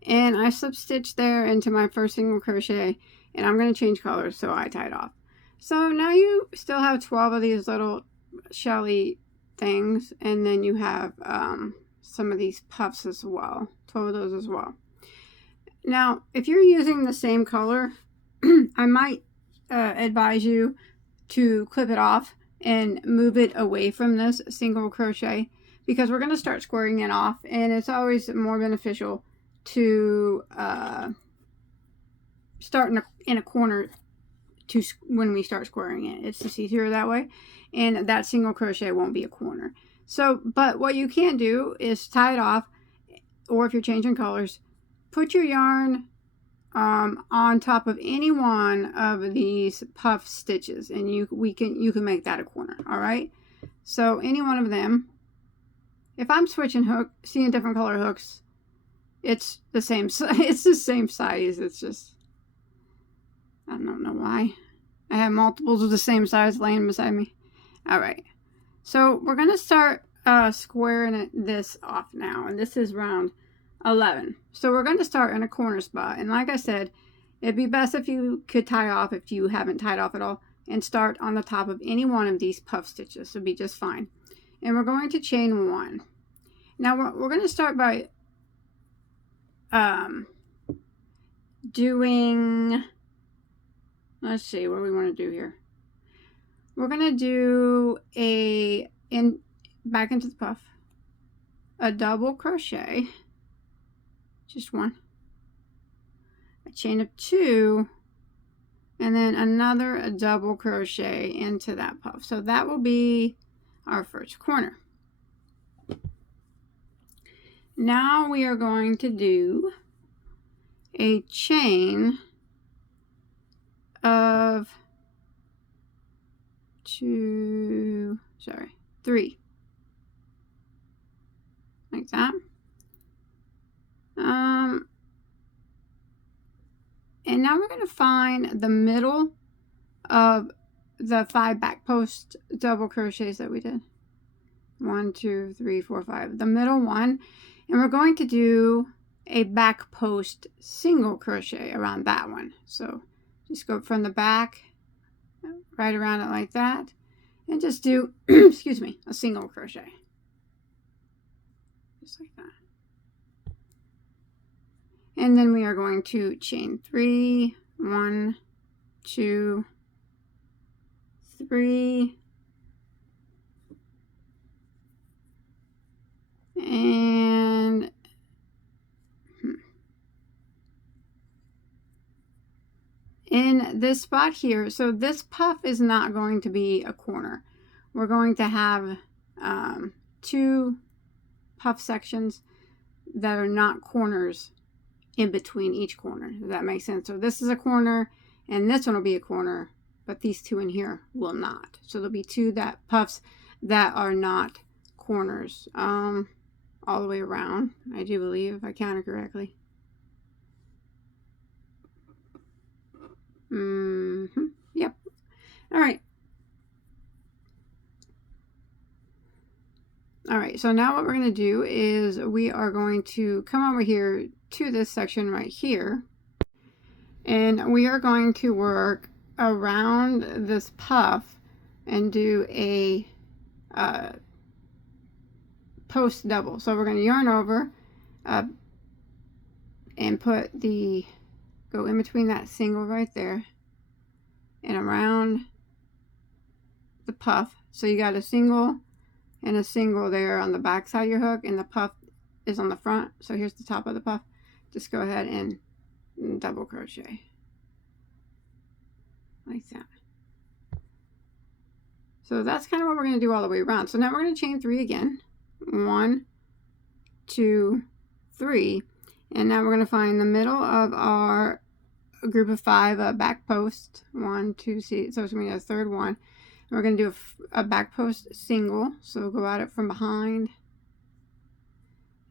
and I slip stitched there into my first single crochet, and I'm going to change colors, so I tied off. So now you still have 12 of these little shelly things, and then you have some of these puffs as well, 12 of those as well. Now if you're using the same color, I might advise you to clip it off and move it away from this single crochet, because we're going to start squaring it off, and it's always more beneficial to start in a corner when we start squaring it. It's just easier that way, and that single crochet won't be a corner. So, but what you can do is tie it off, or if you're changing colors, put your yarn on top of any one of these puff stitches, and you can make that a corner. All right, so any one of them. If I'm switching seeing different color hooks, it's the same. It's the same size. It's just, I don't know why I have multiples of the same size laying beside me. All right, so we're gonna start squaring this off now, and this is round 11. So we're going to start in a corner spot, and like I said, it'd be best if you could tie off, if you haven't tied off at all, and start on the top of any one of these puff stitches. It'll be just fine. And we're going to chain 1. Now we're going to start by doing, let's see what we want to do here. We're going to do back into the puff, a double crochet, just 1, a chain of 2, and then another double crochet into that puff. So that will be our first corner. Now we are going to do a chain of 3. like that. And now we're going to find the middle of the 5 back post double crochets that we did. 1, 2, 3, 4, 5. The middle one, and we're going to do a back post single crochet around that one. So just go from the back right around it like that, and just do excuse me, a single crochet, just like that. And then we are going to chain 3, 1, 2, 3, and in this spot here, so this puff is not going to be a corner. We're going to have 2 puff sections that are not corners in between each corner, if that makes sense. So this is a corner and this one will be a corner, but these 2 in here will not. So there'll be 2 puffs that are not corners all the way around, I do believe, if I counted correctly. Yep. All right. All right, so now what we're going to do is we are going to come over here to this section right here, and we are going to work around this puff and do a post double. So we're going to yarn over and put go in between that single right there and around the puff. So you got a single and a single there on the back side of your hook, and the puff is on the front. So here's the top of the puff. Just go ahead and double crochet like that. So that's kind of what we're going to do all the way around. So now we're going to chain 3 again. 1, 2, 3, and now we're going to find the middle of our group of 5 back posts. 1, 2, see, so it's going to be a third one. We're going to do a back post single, so we'll go at it from behind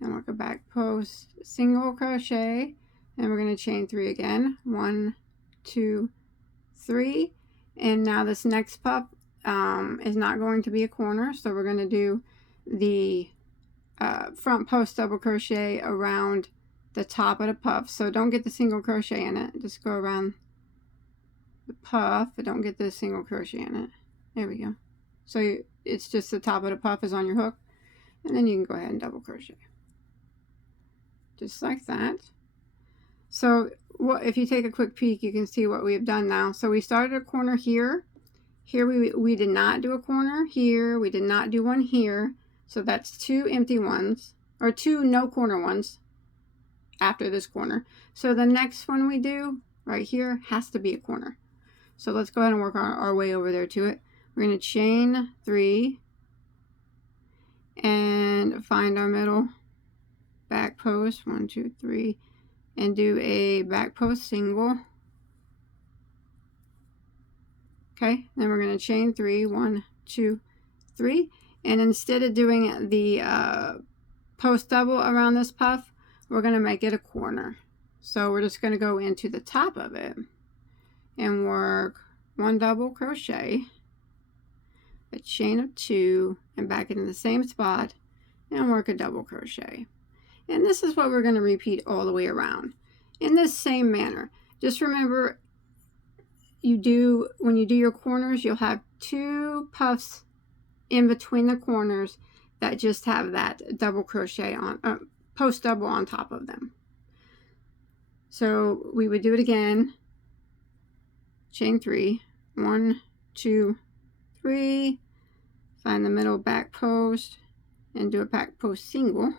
and work a back post single crochet, and we're going to chain 3 again. 1, 2, 3, and now this next puff is not going to be a corner, so we're going to do the front post double crochet around the top of the puff. So don't get the single crochet in it, just go around the puff, but don't get the single crochet in it. There we go. So it's just the top of the puff is on your hook, and then you can go ahead and double crochet just like that. So if you take a quick peek, you can see what we have done now. So we started a corner here. Here we did not do a corner here. We did not do one here. So that's 2 empty ones, or 2 no corner ones after this corner. So the next one we do right here has to be a corner. So let's go ahead and work our way over there to it. We're going to chain 3 and find our middle back post. 1, 2, 3, and do a back post single. Okay, then we're going to chain 3. 1, 2, 3, and instead of doing the post double around this puff, we're going to make it a corner. So we're just going to go into the top of it and work 1 double crochet, a chain of 2, and back into the same spot and work a double crochet. And this is what we're going to repeat all the way around in this same manner. Just remember, when you do your corners, you'll have 2 puffs in between the corners that just have that double crochet on post double on top of them. So we would do it again, chain 3, 1, 2, 3, find the middle back post and do a back post single,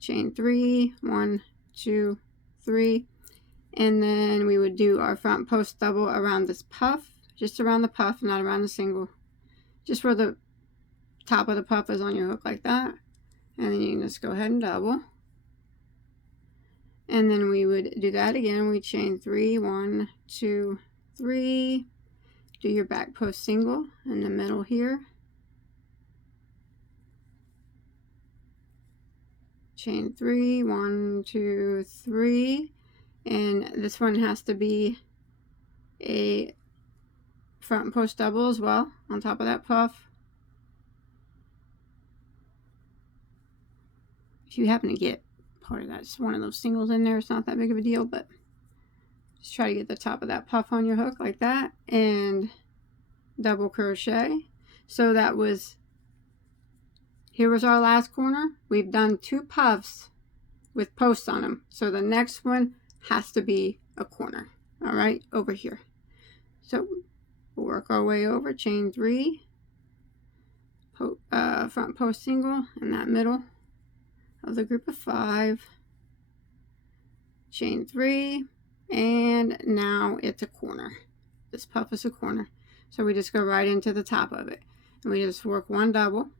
chain 3, 1, 2, 3, and then we would do our front post double around this puff, just around the puff, not around the single, just where the top of the puff is on your hook like that, and then you can just go ahead and double. And then we would do that again. We chain 3, 1, 2, 3, do your back post single in the middle here, chain 3, 1, 2, 3, and this one has to be a front post double as well on top of that puff. If you happen to get part of that, it's one of those singles in there, it's not that big of a deal, but just try to get the top of that puff on your hook like that, and double crochet. So that was, here was our last corner. We've done 2 puffs with posts on them, so the next one has to be a corner. All right, over here. So we'll work our way over, chain 3, front post single in that middle of the group of 5, chain 3, and now it's a corner. This puff is a corner, so we just go right into the top of it, and we just work 1 double,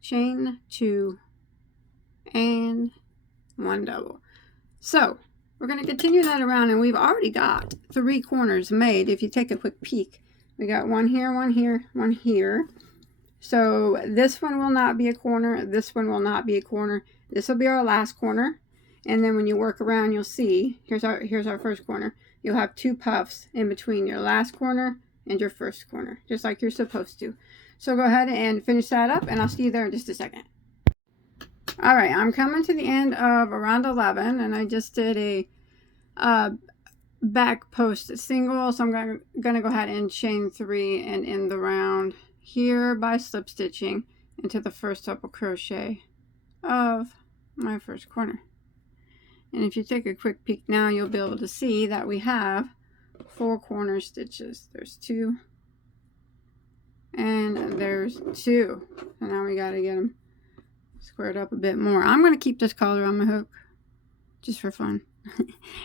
chain 2, and 1 double. So we're going to continue that around, and we've already got 3 corners made. If you take a quick peek, we got 1 here, 1 here, 1 here. So this one will not be a corner, this one will not be a corner, this will be our last corner. And then when you work around, you'll see, here's our first corner. You'll have 2 puffs in between your last corner and your first corner, just like you're supposed to. So go ahead and finish that up, and I'll see you there in just a second. All right, I'm coming to the end of around 11, and I just did a back post single, so I'm going to go ahead and chain 3 and end the round here by slip stitching into the first double crochet of my first corner. And if you take a quick peek now, you'll be able to see that we have 4 corner stitches. There's 2, and there's 2. So now we got to get them squared up a bit more. I'm going to keep this color on my hook just for fun.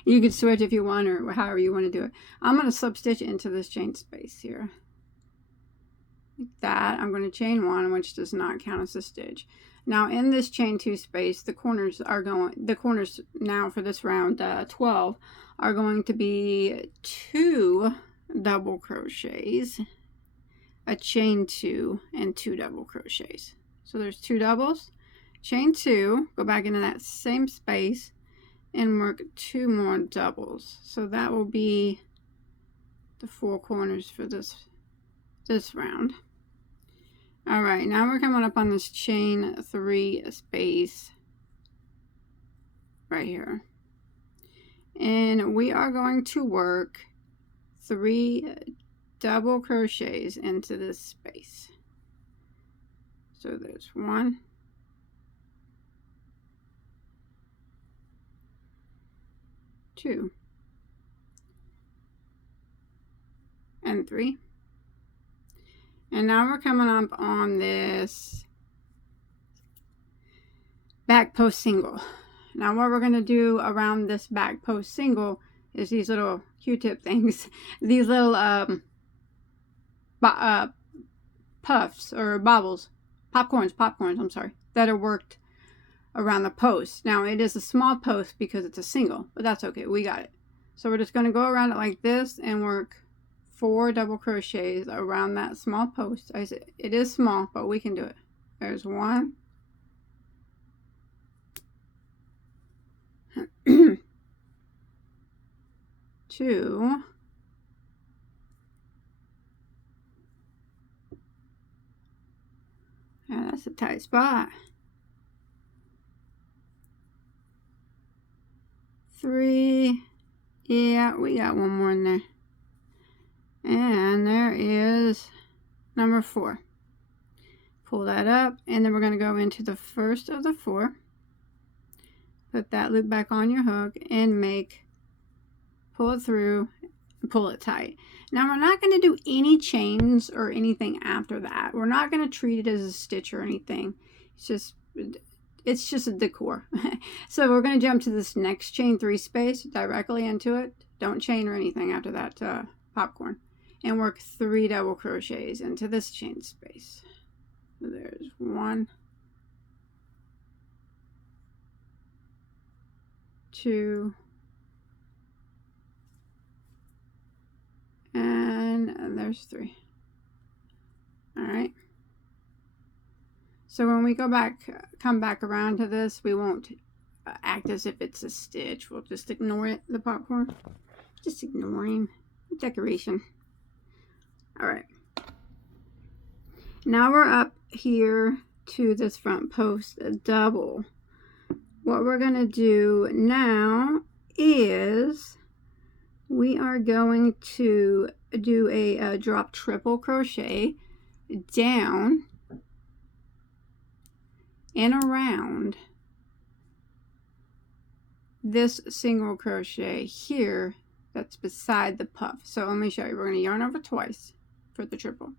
You can switch if you want, or however you want to do it. I'm going to slip stitch into this chain space here like that. I'm going to chain 1, which does not count as a stitch. Now in this chain 2 space, the corners now for this round 12 are going to be 2 double crochets, a chain 2, and 2 double crochets. So there's 2 doubles, chain 2, go back into that same space and work 2 more doubles. So that will be the 4 corners for this round. All right, now we're coming up on this chain 3 space right here, and we are going to work 3 double crochets into this space. So there's 1, 2, and 3. And now we're coming up on this back post single. Now what we're going to do around this back post single is these little Q-tip things, these little puffs or bobbles, popcorns, I'm sorry, that are worked around the post. Now it is a small post because it's a single, but that's okay, we got it. So we're just going to go around it like this and work 4 double crochets around that small post. I said it is small, but we can do it. There's 1, 2, yeah, that's a tight spot, 3, yeah, we got 1 more in there. And there is number 4. Pull that up, and then we're going to go into the first of the 4. Put that loop back on your hook and pull it through and pull it tight. Now we're not going to do any chains or anything after that. We're not going to treat it as a stitch or anything. It's just a decor. So we're going to jump to this next chain 3 space directly into it. Don't chain or anything after that popcorn. And work 3 double crochets into this chain space. So there's 1, 2, and there's 3. All right. So when we come back around to this, we won't act as if it's a stitch. We'll just ignore it, the popcorn. Just ignore him. Decoration. Alright. Now we're up here to this front post double. What we're going to do now is we are going to do a drop triple crochet down and around this single crochet here that's beside the puff. So let me show you. We're going to yarn over twice for the triple.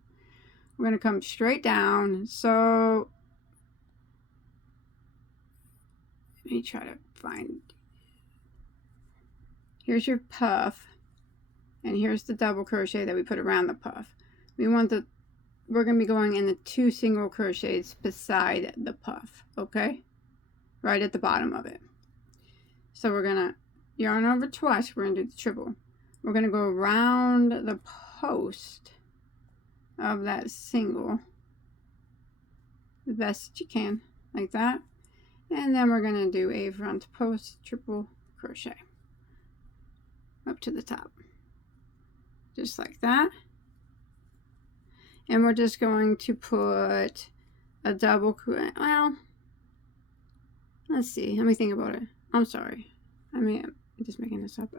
We're going to come straight down. So let me try to find. Here's your puff, and here's the double crochet that we put around the puff. We're going to be going in the 2 single crochets beside the puff, okay? Right at the bottom of it. So we're going to yarn over twice. We're going to do the triple. We're going to go around the post of that single the best that you can, like that. And then we're going to do a front post triple crochet up to the top, just like that. And we're just going to put a double, well, let's see, let me think about it. I'm sorry, I'm just making this up.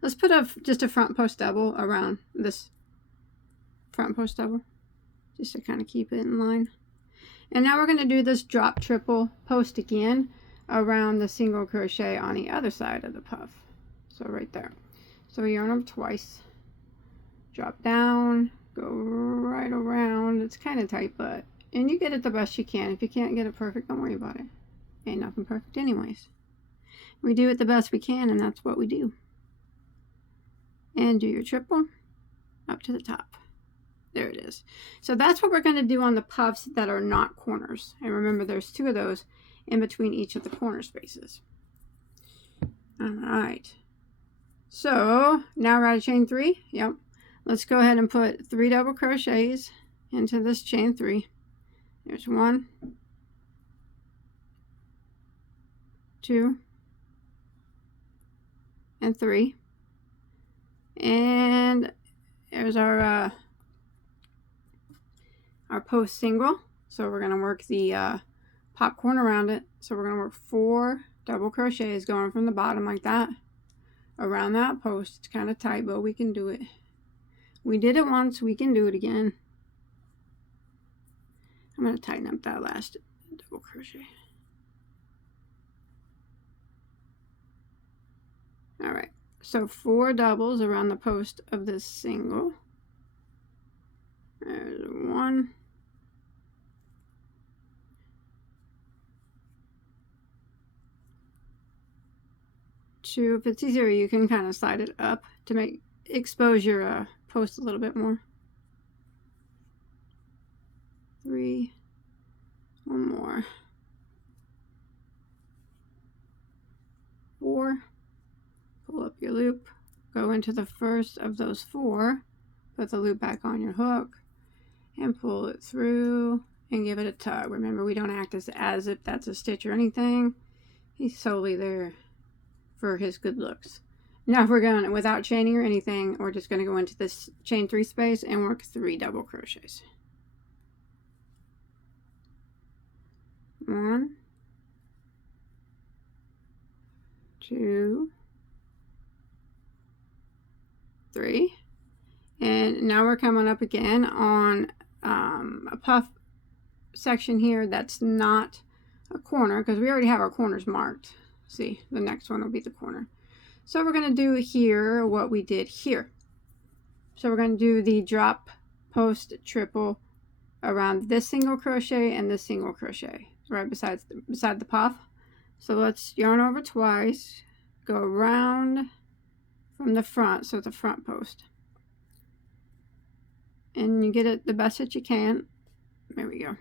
Let's put just a front post double around this front post double, just to kind of keep it in line. And now we're going to do this drop triple post again around the single crochet on the other side of the puff. So right there. So we yarn over twice, drop down, go right around. It's kind of tight, and you get it the best you can. If you can't get it perfect, don't worry about it. Ain't nothing perfect anyways. We do it the best we can, and that's what we do. And do your triple up to the top. There it is. So that's what we're going to do on the puffs that are not corners. And remember, there's 2 of those in between each of the corner spaces. All right. So now we're at chain 3. Yep. Let's go ahead and put 3 double crochets into this chain 3. There's 1, 2, and 3. And there's our post single. So we're going to work the popcorn around it. So we're going to work 4 double crochets going from the bottom like that around that post. It's kind of tight, but we can do it. We did it once, we can do it again. I'm going to tighten up that last double crochet. All right, so 4 doubles around the post of this single. There's 1, 2. If it's easier, you can kind of slide it up to expose your post a little bit more. 3, 1 more, 4. Pull up your loop, go into the first of those 4, put the loop back on your hook, and pull it through and give it a tug. Remember, we don't act as if that's a stitch or anything. He's solely there for his good looks. Now if we're going without chaining or anything, we're just going to go into this chain 3 space and work 3 double crochets. 1, 2, 3. And now we're coming up again on a puff section here that's not a corner, because we already have our corners marked. See, the next one will be the corner. So we're going to do here what we did here. So we're going to do the drop post triple around this single crochet and this single crochet right beside the puff. So let's yarn over twice, go around from the front, so the front post, and you get it the best that you can. There we go.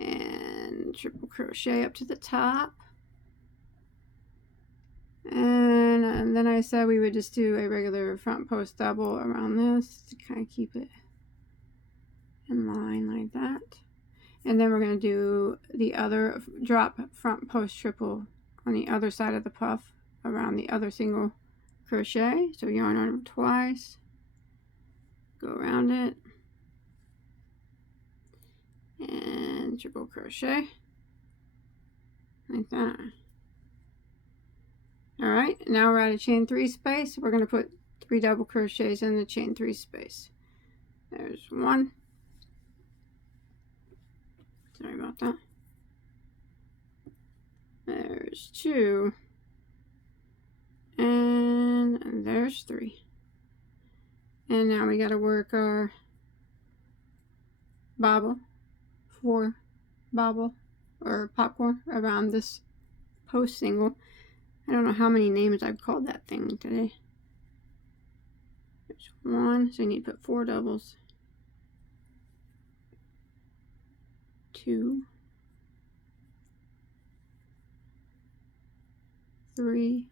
And triple crochet up to the top. And then I said we would just do a regular front post double around this to kind of keep it in line like that. And then we're going to do the other drop front post triple on the other side of the puff around the other single crochet. So yarn over twice, go around it, and triple crochet like that. All right, now we're at a chain 3 space. We're going to put 3 double crochets in the chain 3 space. There's 1. Sorry about that. There's 2. And there's 3. And now we got to work our bobble, 4 bobble or popcorn around this post single. I don't know how many names I've called that thing today. There's 1, so you need to put 4 doubles. 2, 3,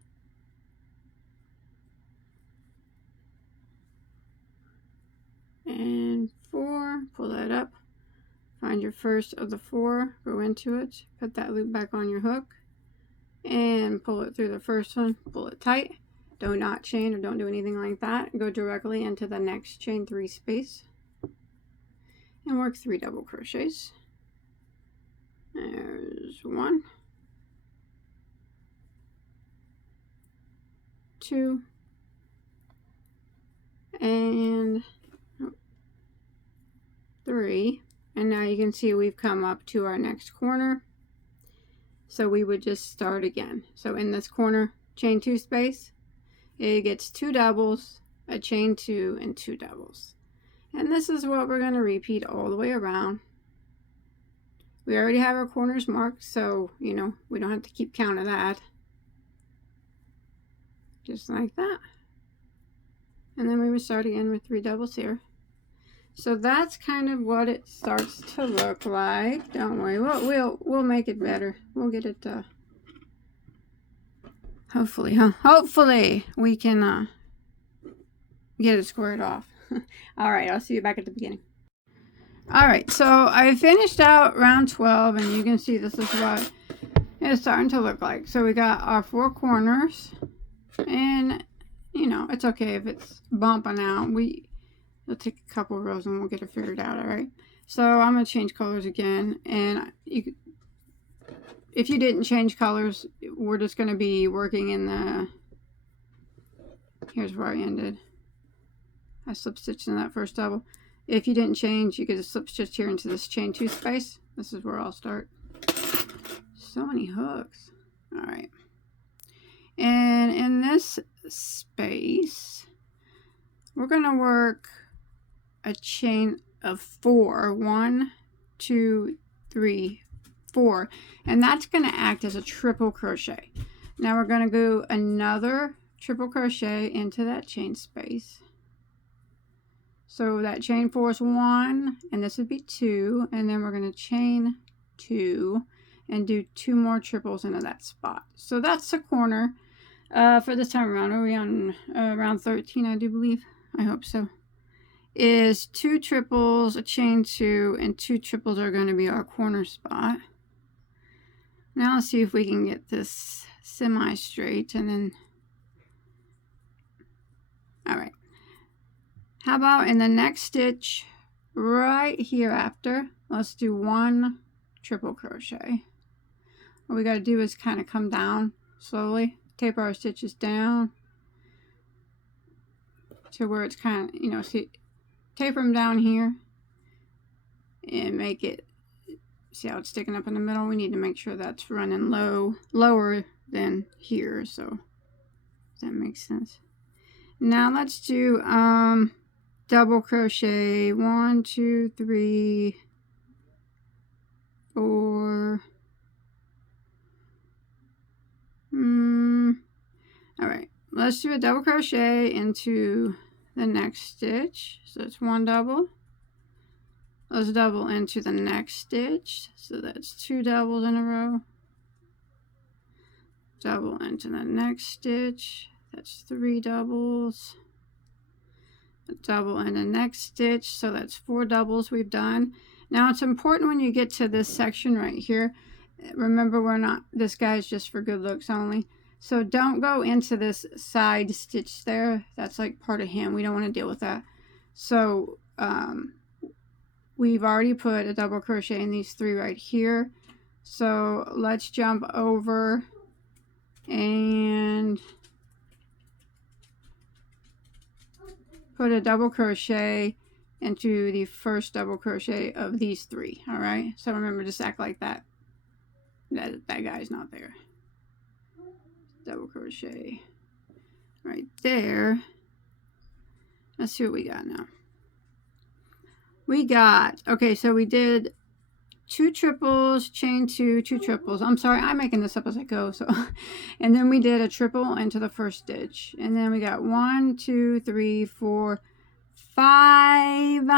and 4. Pull that up. Find your first of the 4, go into it, put that loop back on your hook, and pull it through the first one. Pull it tight. Do not chain or don't do anything like that. Go directly into the next chain 3 space and work 3 double crochets. There's 1, 2, and 3. And now you can see we've come up to our next corner. So we would just start again. So in this corner, chain 2 space, it gets 2 doubles, a chain 2, and 2 doubles. And this is what we're going to repeat all the way around. We already have our corners marked, so, you know, we don't have to keep count of that. Just like that. And then we would start again with 3 doubles here. So that's kind of what it starts to look like. Don't worry, we'll make it better. We'll get it, hopefully we can get it squared off. All right, I'll see you back at the beginning. All right, so I finished out round 12, and you can see this is what it's starting to look like. So we got our 4 corners, and you know, it's okay if it's bumping out. We'll take a couple rows and we'll get it figured out. All right, so I'm gonna change colors again, and if you didn't change colors, we're just gonna be working in the, here's where I ended. I slip stitched in that first double. If you didn't change, you could just slip stitch here into this chain 2 space. This is where I'll start. So many hooks. All right, and in this space we're gonna work a chain of 4. 1, 2, 3, 4, and that's going to act as a triple crochet. Now we're going to go another triple crochet into that chain space. So that chain 4 is 1, and this would be 2, and then we're going to chain 2 and do 2 more triples into that spot. So that's the corner for this time around. Are we on round 13, I do believe? I hope so. Is 2 triples, a chain 2, and 2 triples are going to be our corner spot. Now let's see if we can get this semi-straight, and then, all right. How about in the next stitch right here after, let's do 1 triple crochet. What we got to do is kind of come down slowly, taper our stitches down to where it's kind of, you know, see, taper them down here and make it, see how it's sticking up in the middle? We need to make sure that's running lower than here. So does that make sense? Now let's do double crochet 1, 2, 3, 4. All right, let's do a double crochet into the next stitch. So it's 1 double. Let's double into the next stitch. So that's 2 doubles in a row. Double into the next stitch. That's 3 doubles. Double in the next stitch. So that's 4 doubles we've done. Now it's important when you get to this section right here, remember this guy's just for good looks only. So don't go into this side stitch there. That's like part of him. We don't want to deal with that. So we've already put a double crochet in these 3 right here. So let's jump over and put a double crochet into the first double crochet of these 3. All right, so remember, just act like that guy's not there. Double crochet right there. Let's see what we got now. We got, okay, so we did 2 triples, chain 2, 2 triples. I'm sorry, I'm making this up as I go. So, and then we did a triple into the first stitch, and then we got 1, 2, 3, 4, 5.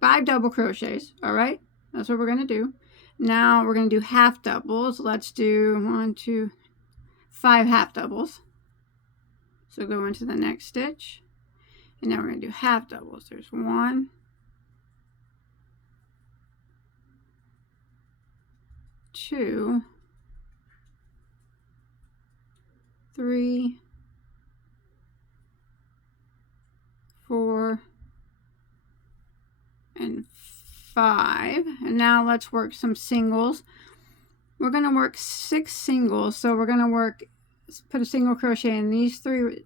5 double crochets. All right, that's what we're gonna do. Now we're gonna do half doubles. Let's do 1, 2, 5 half doubles. So go into the next stitch, and now we're gonna do half doubles. There's 1, 2, 3, 4, and 5. And now let's work some singles. We're going to work 6 singles. So we're going to put a single crochet in these three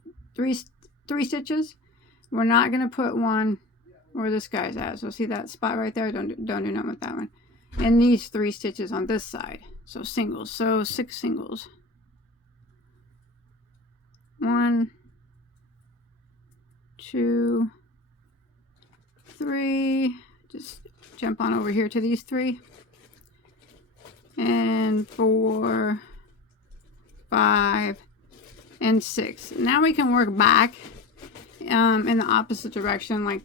stitches. We're not going to put one where this guy's at. So see that spot right there? Don't do nothing with that one. And these 3 stitches on this side. So singles. So 6 singles. 1, 2, 3. Just jump on over here to these 3. And 4, 5, and 6. Now we can work back in the opposite direction, like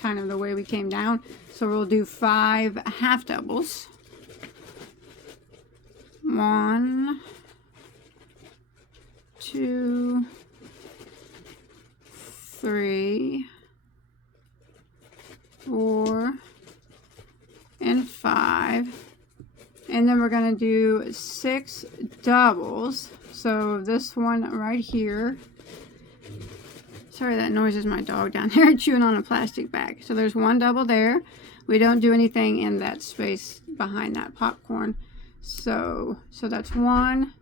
kind of the way we came down. So we'll do 5 half doubles. 1, 2, 3, 4, and 5. And then we're going to do 6 doubles. So this one right here. Sorry, that noise is my dog down there chewing on a plastic bag. So there's 1 double there. We don't do anything in that space behind that popcorn. So that's 1,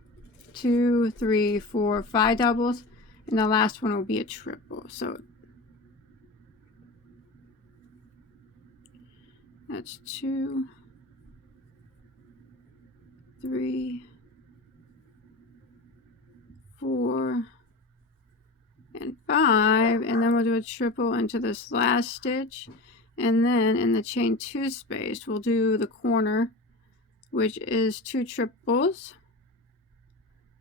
2, 3, 4, 5 doubles. And the last one will be a triple. So that's 2, 3, 4, and 5, and then we'll do a triple into this last stitch, and then in the chain 2 space we'll do the corner, which is 2 triples.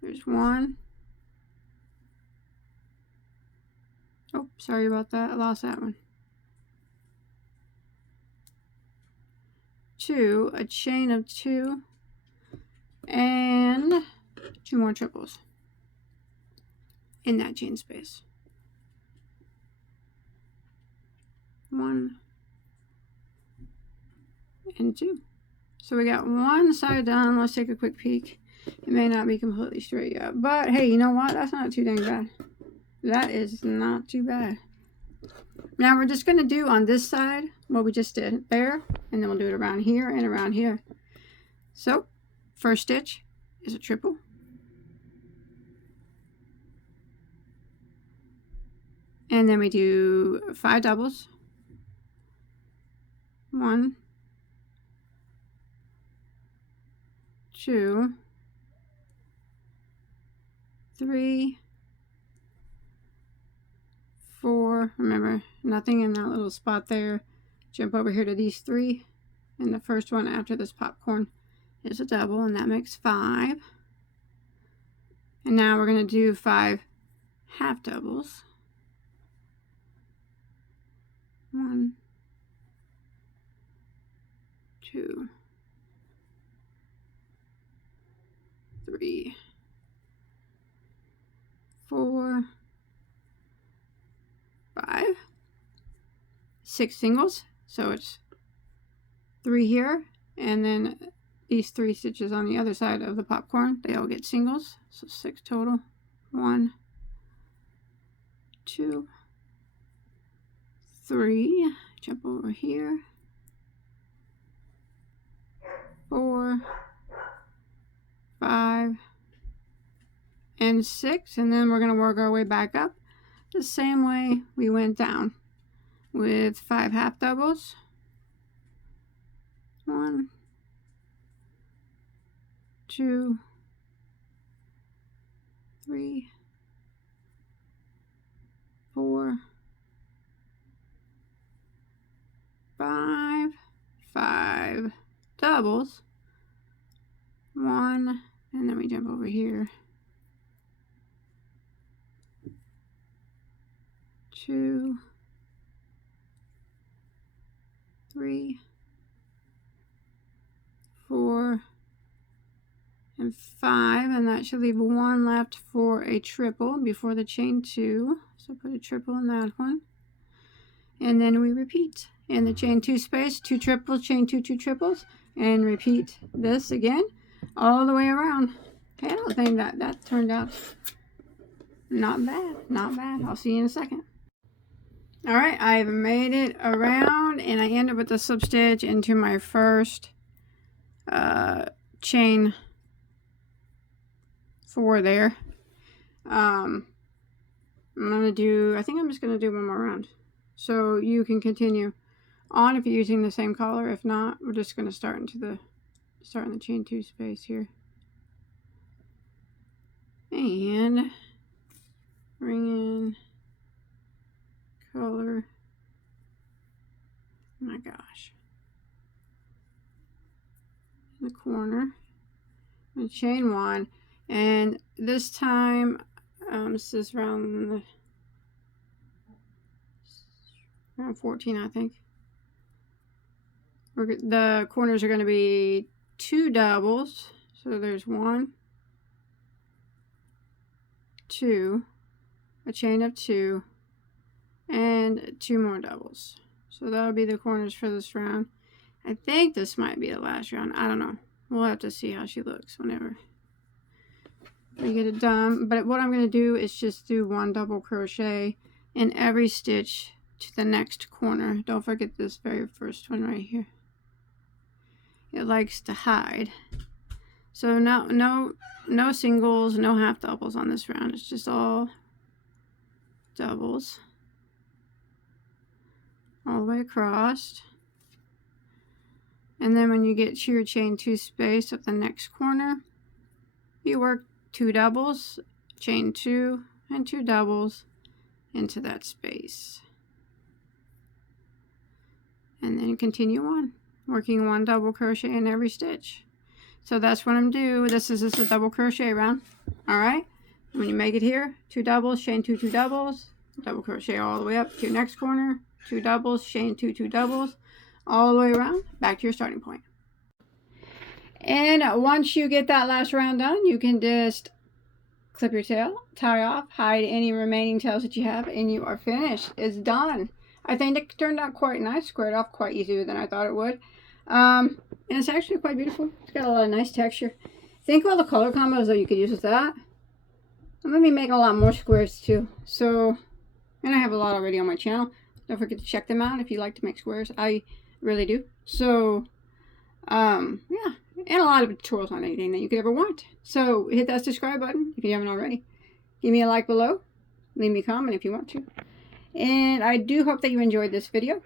There's 1. Oh, sorry about that, I lost that one. 2, a chain of 2, and 2 more triples in that chain space. 1 and 2. So we got one side done. Let's take a quick peek. It may not be completely straight yet, but hey, you know what? That's not too dang bad. That is not too bad. Now we're just going to do on this side what we just did there, and then we'll do it around here and around here. So first stitch is a triple. And then we do 5 doubles. 1, 2, 3, 4. Remember, nothing in that little spot there. Jump over here to these 3. And the first one after this popcorn is a double, and that makes 5. And now we're going to do 5 half doubles. 1, 2, 3, 4, 6 singles. So it's 3 here, and then these 3 stitches on the other side of the popcorn, they all get singles. So 6 total. 1, 2, 3. Jump over here. 4, 5, and 6, and then we're going to work our way back up the same way we went down with 5 half doubles. 1, 2, 3, 4, 5, 5 doubles, 1, and then we jump over here, 2, 3, 4, and 5, and that should leave 1 left for a triple before the chain 2. So put a triple in that one, and then we repeat in the chain 2 space, 2 triples, chain 2, 2 triples, and repeat this again all the way around. Okay, I don't think that turned out not bad, not bad. I'll see you in a second. All right, I've made it around, and I end up with the slip stitch into my first chain 4 there. I think I'm just gonna do one more round, so you can continue on if you're using the same color. If not, we're just gonna start in the chain 2 space here, and bring in color. Oh my gosh, in the corner, and chain 1, and this time this is around 14, I think. The corners are going to be 2 doubles, so there's 1, 2, a chain of 2, and 2 more doubles. So that'll be the corners for this round. I think this might be the last round. I don't know. We'll have to see how she looks whenever we get it done. But what I'm going to do is just do 1 double crochet in every stitch to the next corner. Don't forget this very first one right here. It likes to hide. So no singles, no half doubles on this round. It's just all doubles all the way across. And then when you get to your chain 2 space at the next corner, you work 2 doubles, chain 2, and 2 doubles into that space. And then continue on, working 1 double crochet in every stitch. So that's what I'm doing. This is just a double crochet round. All right. When you make it here, 2 doubles, chain 2, 2 doubles, double crochet all the way up to your next corner, 2 doubles, chain 2, 2 doubles, all the way around, back to your starting point. And once you get that last round done, you can just clip your tail, tie off, hide any remaining tails that you have, and you are finished. It's done. I think it turned out quite nice, squared off quite easier than I thought it would. And it's actually quite beautiful. It's got a lot of nice texture. Think of all the color combos that you could use with that. I'm going to be making a lot more squares too. So, and I have a lot already on my channel. Don't forget to check them out if you like to make squares. I really do. So, yeah. And a lot of tutorials on anything that you could ever want. So, hit that subscribe button if you haven't already. Give me a like below. Leave me a comment if you want to. And I do hope that you enjoyed this video.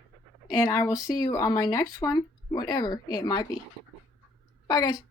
And I will see you on my next one, whatever it might be. Bye, guys.